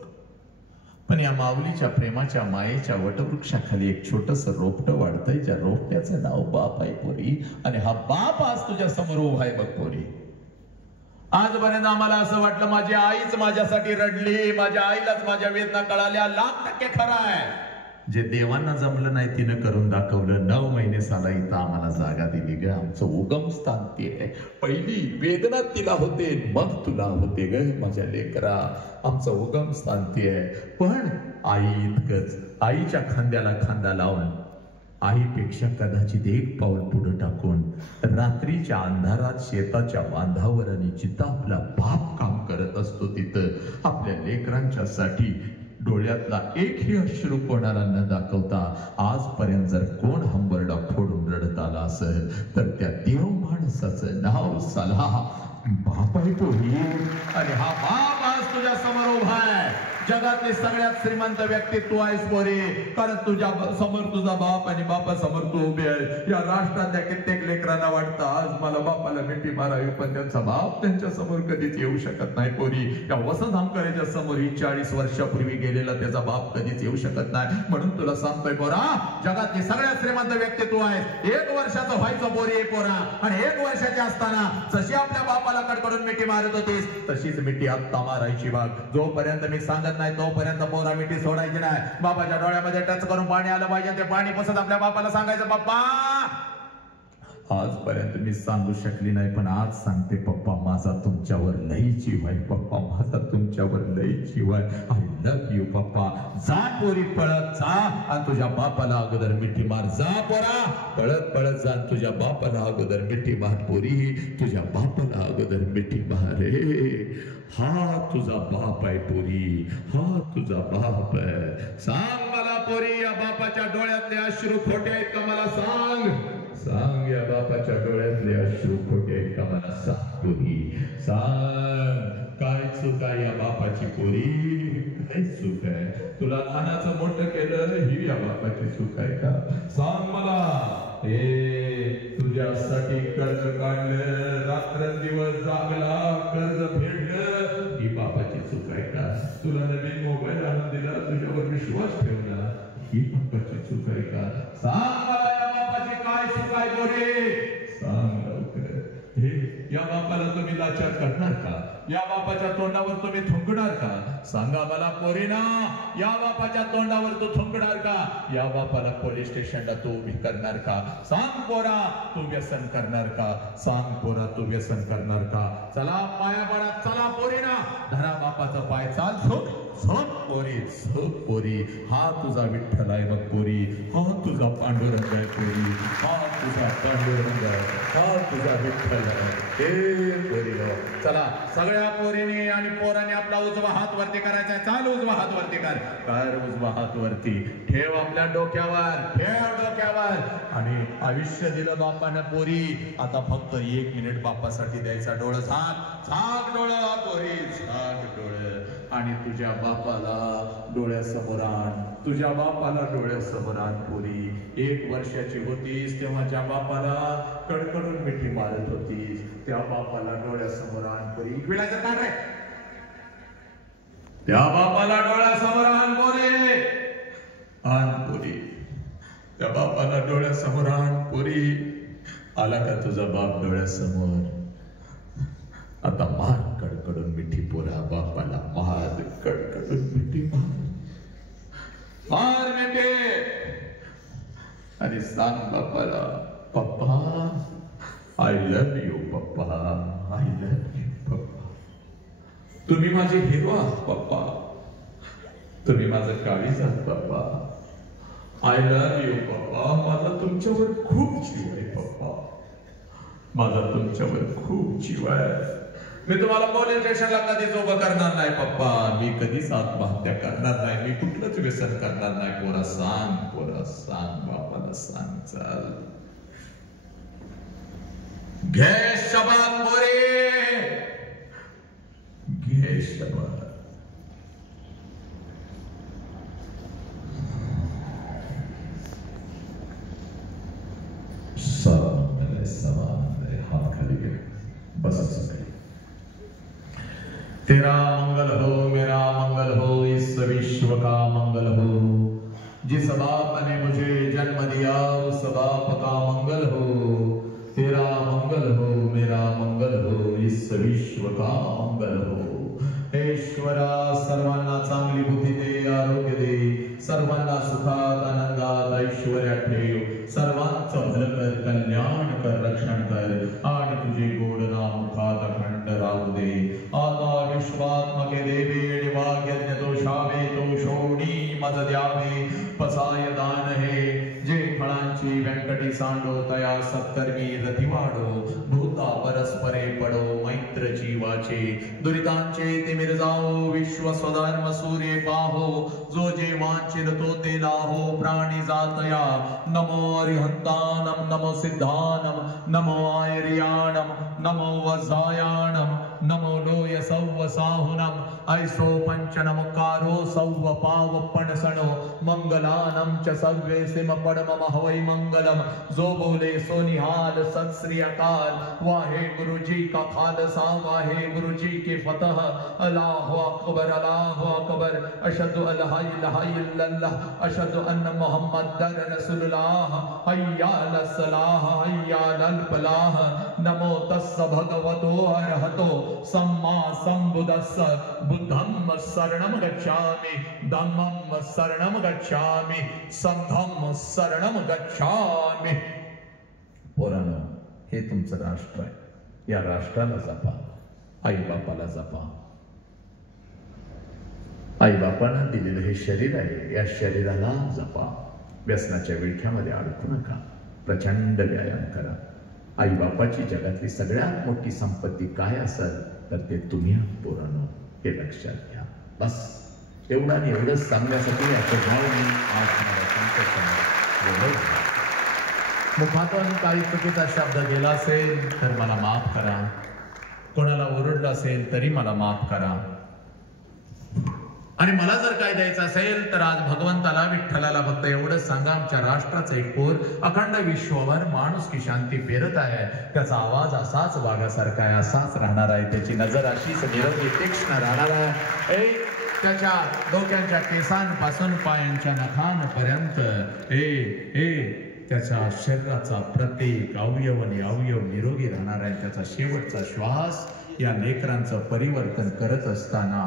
पण या माऊलीच्या प्रेमाच्या मायेच्या वटवृक्षाखाली एक छोटस रोपट वाढतंय, ज्या रोपट्याचं नाव बाप आहे पोरी. आणि हा बाप आज तुझ्या समोर उभा आहे बघ पोरी. आजपर्यंत आम्हाला असं वाटलं माझी आईच माझ्यासाठी रडली, माझ्या आईलाच माझ्या वेदना कळाल्या. 100% खरं आहे. जे देवांना जमलं नाही तिनं करून दाखवलं. 9 महिने साला इथं आम्हाला जागा दिली ग. आमचं उगम स्थान ते आहे. पहिली वेदना तिला होते, मग तुला होते ग माझ्या लेकरा. आमचं उगम स्थान ते आहे. पण आई इतकंच, आईच्या खांद्याला खांदा लावून, आईपेक्षा कदाचित एक पाऊल पुढे टाकून, रात्रीच्या अंधारात शेताच्या बांधावर आणि जिथं आपला बाप काम करत असतो तिथं आपल्या लेकरांच्या साठी डोळ्यातला एकही अश्रू कोणाला न दाखवता आजपर्यंत जर कोण हंबरडा फोडून रडत आला असेल तर त्या देव माणसाचं नाव सलाह बाप आहे तो. आणि हा बाप आज तुझ्या समोर उभा आहे. जगातले सगळ्यात श्रीमंत व्यक्तित्व आहेस पोरी, कारण तुझ्या समोर तुझा बाप आणि बापा समोर तू उभे आहे. या राष्ट्रातल्या कित्येक लेकरांना वाटतं आज मला बापाला मिठी मारावी, पण त्यांचा बाप त्यांच्या समोर कधीच येऊ शकत नाही पोरी. या वसंत आमकरेच्या समोर 40 वर्षापूर्वी गेलेला त्याचा बाप कधीच येऊ शकत नाही. म्हणून तुला सांगतोय पोरा, जगातली सगळ्यात श्रीमंत व्यक्तित्व आहे. 1 वर्षाचं व्हायचं पोरी पोरा, आणि 1 वर्षाचे असताना जशी आपल्या बापाला कडकडून मिठी मारत होतीस तशीच मिठी आत्ता मारायची बघ. जोपर्यंत मी सांगत नाही तोपर्यंत पोरा मिठी सोडायची नाही. बाबाच्या डोळ्यामध्ये टच करून पाणी आलं पाहिजे. ते पाणी पुसत आपल्या बापाला सांगायचं, पप्पा आजपर्यंत मी सांगू शकली नाही, पण आज सांगते, पप्पा माझा तुमच्यावर लई जीव आहे. पप्पा माझा तुमच्यावर लई जीव आहे. आय लव्ह यू पप्पा. जा पोरी पळत जा आणि तुझ्या बापाला अगोदर मिठी मार. जा पोरा पळत पळत जा आणि तुझ्या बापाला अगोदर मिठी मार पोरी. तुझ्या बापाला अगोदर मिठी मार रे. हा तुझा बाप आहे पोरी, हा तुझा बाप आहे. सांग मला पोरी, या बापाच्या डोळ्यातले अश्रू खोटे आहेत का मला सांग. सांग, या बापाच्या डोळ्यातले अश्रू खोटे आहेत का मला सांग पोरी. सांग, काय चूक आहे या बापाची पोरी, काय चूक आहे. तुला लहानाचं मोठं केलं ही या बापाची चूक आहे का सांग मला. हे तुझ्यासाठी कर्ज काढलं, रात्रंदिवस जागला, कर्ज फेडलं, ही बापाची चूक आहे का. तुला नवीन मोबाईल आणून दिला, तुझ्यावर विश्वास ठेवला, ही बापाची चूक आहे का. सांग मला, या बापाची काय चूक आहे पोरी, सांग लवकर. हे या बापाला तुम्ही लाचार करणार का. या बापाच्या तोंडावर तुम्ही थुंकणार का. सांगा मला पोरीना, या बापाच्या तोंडावर तू थुंकणार का. या बापाला पोलीस स्टेशनला तू उभी करणार का. सांग पोरा, तू व्यसन करणार का. सांग पोरा, तू व्यसन करणार का. चला पाया पडा, चला पोरीना, धरा बापाचा पाय, चाल झोप झोप पोरी, झोप पोरी. हा तुझा विठ्ठल आहे बघ पोरी, हा तुझा पांडुरंग आहे पोरी, हा तुझा पांडुरंग, हा तुझा विठ्ठल. हे पोरी हो, चला सगळ्या पोरीने आणि पोराने आपला उजवा हात वरती करायचा. चाल उजवा हात वरती कर उजवा हात वरती ठेव, आपल्या डोक्यावर ठेव, डोक्यावर. आणि आयुष्य दिलं बापानं पोरी, आता फक्त 1 मिनिट बापासाठी द्यायचा. डोळं झाक डोळं पोरी, झाक डोळं. आणि तुझ्या बापाला डोळ्यासमोर आण, तुझ्या बापाला डोळ्यासमोर आण पोरी. 1 वर्षाची होतीस तेव्हा ज्या बापाला कडकडून मिठी मारत होतीस त्या बापाला डोळ्यासमोर आण पोरी. विळाचं काय रे, त्या बापाला डोळ्यासमोर आण पोरी, आण पोरी. त्या बापाला डोळ्यासमोर आण पोरी. आला का तुझा बाप डोळ्यासमोर? आता मार कडकडून मिठी पोरा बापाला, मार कडकडून मिठी मार मिठी. आणि सांग बापाला, पप्पा आय लव्ह यू पप्पा, आय लव्ह यू पप्पा. तुम्ही माझे हिरो आहात पप्पा, तुम्ही माझं काळीज आहात पप्पा. आय लव्ह यू पप्पा. माझा तुमच्यावर खूप जीव आहे पप्पा, माझा तुमच्यावर खूप जीव आहे. मी तुम्हाला पोलीस स्टेशनला कधीच उभं करणार नाही पप्पा, मी कधीच आत्महत्या करणार नाही, मी कुठलंच व्यसन करणार नाही. पोरा सांग बापाला सांग. चल घे शपथ पोरी, घे शपथ. हात खाली गेले, बस. तेरा मंगल हो, मेरा मंगल हो, इस विश्व का मंगल हो. जिस बाप ने मुझे जन्म दिया उस बाप का मंगल हो. तेरा मंगल हो, मेरा मंगल हो, इस विश्व का मंगल हो. ईश्वरा सर्वांना चांगली बुद्धी दे, आरोग्य दे, सर्वांना सुखात आनंदात ऐश्वर्यात ठेव, सर्वांचं भलं कर, कल्याण कर, रक्षण कर. आणि तुझे गोड नाम मुखात अखंड राहू दे. आता विश्वात्मके देवे निवाग्यज्ञ दोषावे दोषोणी मज द्यावे. पसाय दान हे जे फळांची व्यंकटी सांडो, तया सत्कर्मी रती वाढो. भूता परस्परे पडो, मैत्र जीवाचे दुरितांचे तिमिर जाओ. विश्व स्वधर्म सूर्य पाहो, जो जे वांछिल तो ते लाहो. प्राणी जातया नमो अरिहंतानम, नमो सिद्धानम, नमो आयर्याणम, नमो वज्रायाणम, नमो लोय सौव साहुनम. ऐसो पंचनमकारो सौव पाव पणसणो. मंगलानम च सव्वे सिम पडम हवै मंगलम. जो बोले सो निहाल, सत श्री अकाल. वाहे गुरु जी का खालसा, वाहे गुरु जी के फतह. अल्लाह अकबर, अल्लाह अकबर. अशहदु अल्ला इलाहा इल्लल्लाह, अशहदु अन्न मुहम्मदर रसूलुल्लाह. हय्या अलस सलाह, हय्या अलल फलाह. नमो तस्स भगवतो अरहतो सम्मा संबुद्धस्स. बुद्धं शरणं गच्छामि, धम्मं शरणं गच्छामि, संघं शरणं गच्छामि. पोरांनो, हे तुमचं राष्ट्र आहे, या राष्ट्राला जपा, आई बापाला जपा. आई बापानं दिलेलं हे शरीर आहे, या शरीराला जपा. व्यसनाच्या विळख्यामध्ये अडकू नका, प्रचंड व्यायाम करा. आई बापाची जगातली सगळ्यात मोठी संपत्ती काय असेल तर ते तुम्ही आहात पोरांनो, हे लक्षात घ्या. बस एवढं आणि एवढंच सांगण्यासाठी मुखातून काही चुकीचा शब्द गेला असेल तर मला माफ करा. कोणाला ओरडलं असेल तरी मला माफ करा. आणि मला जर काय द्यायचं असेल तर आज भगवंताला विठ्ठलाला फक्त एवढंच सांगा, आमच्या राष्ट्राचं एक पोर अखंड विश्वभर माणूस की शांती पेरत आहे. त्याचा आवाज असाच वाघासारखा आहे, असाच राहणार आहे. त्याची नजर अशीच निरोगी तीक्ष्ण राहणार आहे. त्याच्या डोक्यांच्या केसांपासून पायांच्या नखांपर्यंत त्याच्या शरीराचा प्रत्येक अवयव आणि अवयव निरोगी राहणार आहे. त्याचा शेवटचा श्वास या लेकरांचं परिवर्तन करत असताना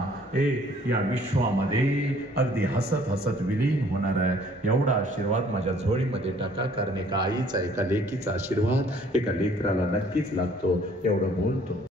या विश्वामध्ये अगदी हसत हसत विलीन होणार आहे. एवढा आशीर्वाद माझ्या झोळीमध्ये टाका, कारण एका आईचा एका लेकीचा आशीर्वाद एका लेकराला नक्कीच लागतो. एवढं बोलतो.